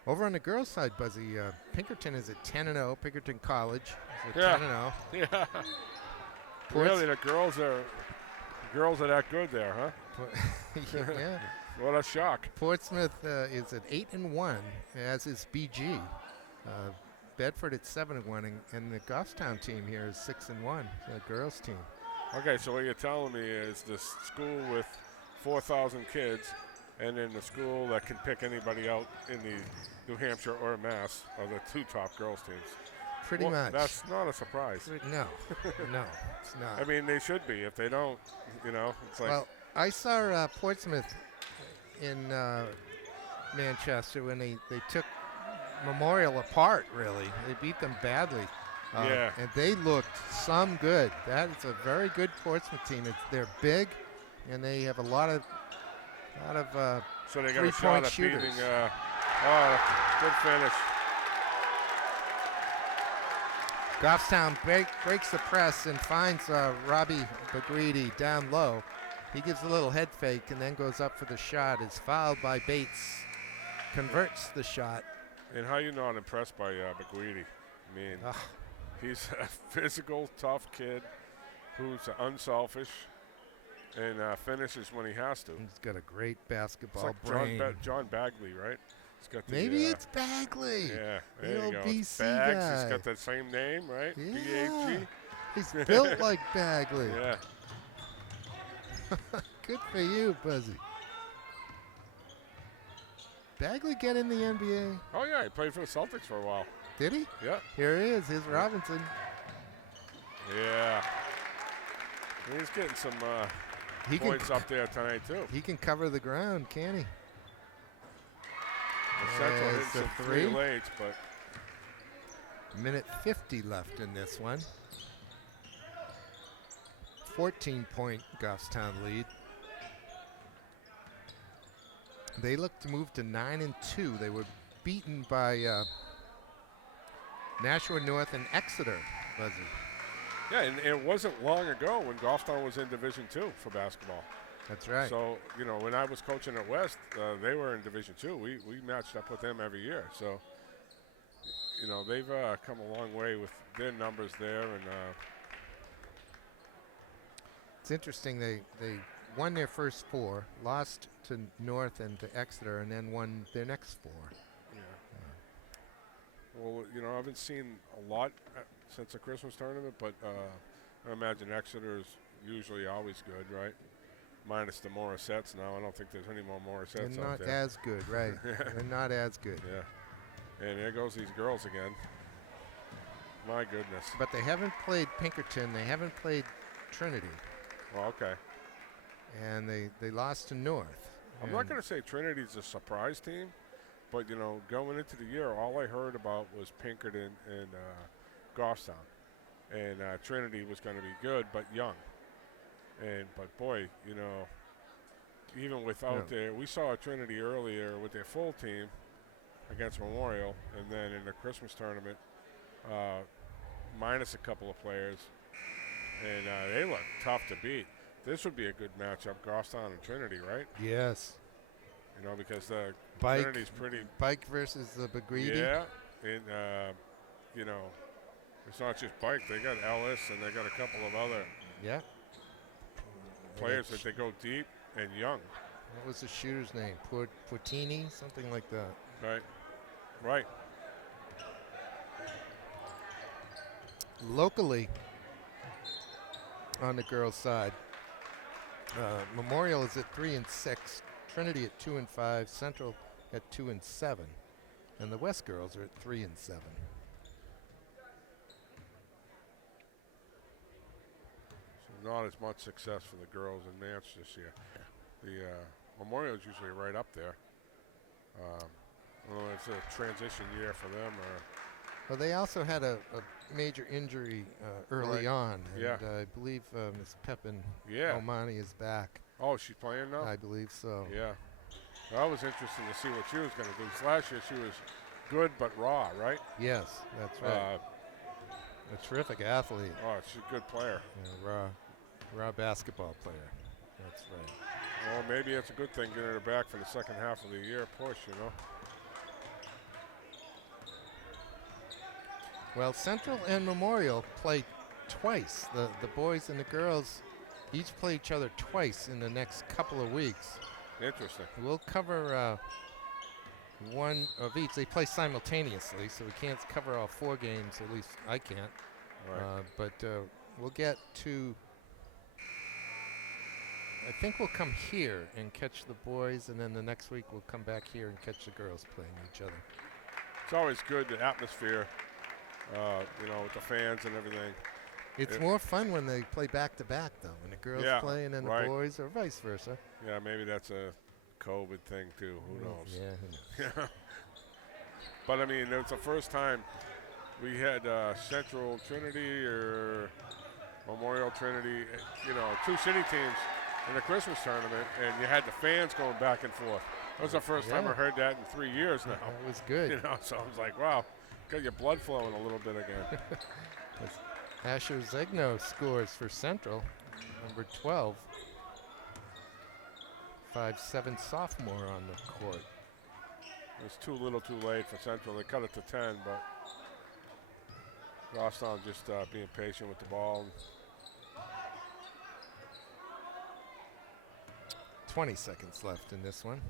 Over on the girls' side, Buzzy, Pinkerton is at 10-0. Pinkerton College is at 10-0. Yeah. Really, the girls are that good there, huh? Yeah. What a shock. Portsmouth is at 8-1, as is BG. Bedford at 7-1, and the Goffstown team here is 6-1, the girls team. Okay, so what you're telling me is the school with 4,000 kids, and then the school that can pick anybody out in the New Hampshire or Mass are the 2 top girls teams. Pretty much. That's not a surprise. No, no, it's not. I mean, they should be. If they don't, you know, it's like. Well, I saw Portsmouth in Manchester when they took Memorial apart, really. They beat them badly. Yeah. And they looked some good. That is a very good Portsmouth team. They're big, and they have a lot of so they got a shot three-point at shooters. beating. Good finish. Goffstown breaks the press and finds Robbie Bagreedy down low. He gives a little head fake and then goes up for the shot. Is fouled by Bates. Converts the shot. And how you not impressed by Bagreedy? I mean, he's a physical, tough kid who's unselfish and finishes when he has to. He's got a great basketball It's like brain. John Bagley, right? He's got the, Maybe it's Bagley. Yeah, The there old you go. BC It's Bags. guy. He's got that same name, right? Yeah. B-A-G. He's built like Bagley. Yeah. Good for you, Buzzy. Bagley get in the NBA? Oh, yeah, he played for the Celtics for a while. Did he? Yeah. Here he is. Here's Robinson. Yeah. He's getting some points up there tonight, too. He can cover the ground, can he? Central hit some three late, but minute 50 left in this one. 14-point Goffstown lead. They look to move to 9-2. They were beaten by Nashua North and Exeter, Buzzy. yeah, and it wasn't long ago when Goffstown was in Division II for basketball. That's right. So, you know, when I was coaching at West, they were in Division II. We matched up with them every year. So, you know, they've come a long way with their numbers there. And it's interesting. They won their first four, lost to North and to Exeter, and then won their next four. yeah. Well, you know, I haven't seen a lot since the Christmas tournament, but I imagine Exeter is usually always good, right? Minus the Morissettes now. I don't think there's any more Morissettes They're not out there. as good, right? They're not as good. Yeah. And there goes these girls again. My goodness. But they haven't played Pinkerton. They haven't played Trinity. Well, okay. And they lost to North. I'm not going to say Trinity's a surprise team, but, you know, going into the year, all I heard about was Pinkerton and Goffstown. And Trinity was going to be good, but young. But boy, you know, even without we saw Trinity earlier with their full team against Memorial, and then in the Christmas tournament, minus a couple of players, and they look tough to beat. This would be a good matchup, Goffstown and Trinity, right? Yes. You know, because Trinity's pretty. Bike versus the Bagreedy. Yeah, and you know, it's not just Bike. They got Ellis, and they got a couple of other. Yeah. Players that they go deep and young. What was the shooter's name? Portini, something like that. Right. Right. Locally, on the girls' side, Memorial is at 3-6, Trinity at 2-5, Central at 2-7, and the West girls are at 3-7. Not as much success for the girls in Nance this year. The Memorial is usually right up there. I don't know if it's a transition year for them or. Well, they also had a major injury early on, and Yeah. I believe Ms. Pepin Yeah. Omani is back. Oh, she's playing now? I believe so. Yeah. That was interesting to see what she was going to do. Last year she was good but raw, right? Yes, that's right. A terrific athlete. Oh, she's a good player. Yeah, raw basketball player. That's right. Well, maybe it's a good thing getting her back for the second half of the year push, you know. Well, Central and Memorial play twice. The boys and the girls each play each other twice in the next couple of weeks. Interesting. We'll cover one of each. They play simultaneously, so we can't cover all four games. At least I can't. Right. But we'll get to. I think we'll come here and catch the boys, and then the next week we'll come back here and catch the girls playing each other. It's always good, the atmosphere, you know, with the fans and everything. It's more fun when they play back-to-back, though, when the girls play and then the boys, or vice versa. Yeah, maybe that's a COVID thing, too. Who knows? Yeah, who knows? But, I mean, it was the first time we had Central Trinity or Memorial Trinity, you know, two city teams in the Christmas tournament, and you had the fans going back and forth. That was the first time I heard that in 3 years now. That was good. You know, so I was like, wow, got your blood flowing a little bit again. Asher Zegno scores for Central, number 12. 5'7" sophomore on the court. It was too little too late for Central. They cut it to 10, but Goffstown just being patient with the ball. 20 seconds left in this one.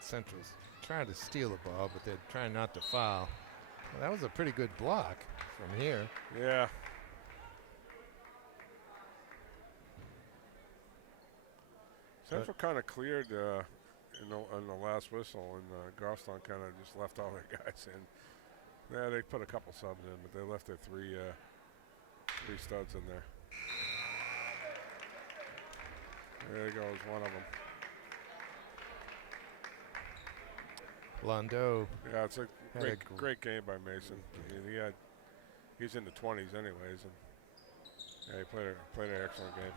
Central's trying to steal the ball, but they're trying not to foul. Well, that was a pretty good block from here. Yeah. Central kind of cleared in the last whistle, and Goffstown kind of just left all their guys in. Yeah, they put a couple subs in, but they left their three studs in there. There goes one of them. Londo. Yeah, it's a great game by Mason. He's in the 20s anyways, and yeah, he played an excellent game.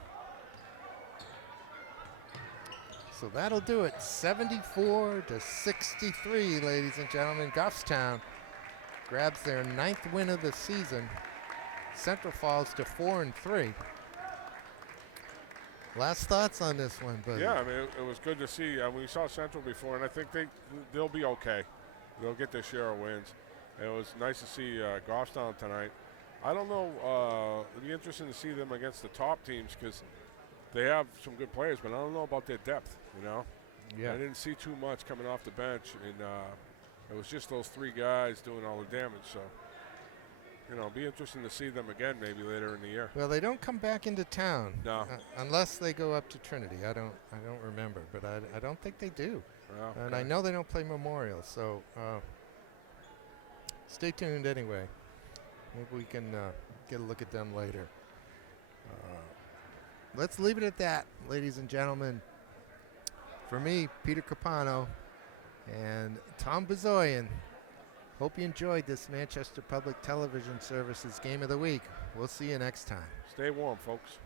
So that'll do it. 74-63, ladies and gentlemen. Goffstown grabs their 9th win of the season. Central falls to 4-3. Last thoughts on this one, buddy? Yeah, I mean, it was good to see. We saw Central before, and I think they'll be okay. They'll get their share of wins. It was nice to see Goffstown tonight. I don't know. It'll be interesting to see them against the top teams because they have some good players, but I don't know about their depth, you know? Yeah. I didn't see too much coming off the bench, and it was just those three guys doing all the damage. So, you know, it'll be interesting to see them again maybe later in the year. Well, they don't come back into town. No. Unless they go up to Trinity. I don't remember, but I don't think they do. Oh, okay. And I know they don't play Memorial, so stay tuned anyway. Maybe we can get a look at them later. Let's leave it at that, ladies and gentlemen. For me, Peter Capano and Tom Bezoyan, hope you enjoyed this Manchester Public Television Services Game of the Week. We'll see you next time. Stay warm, folks.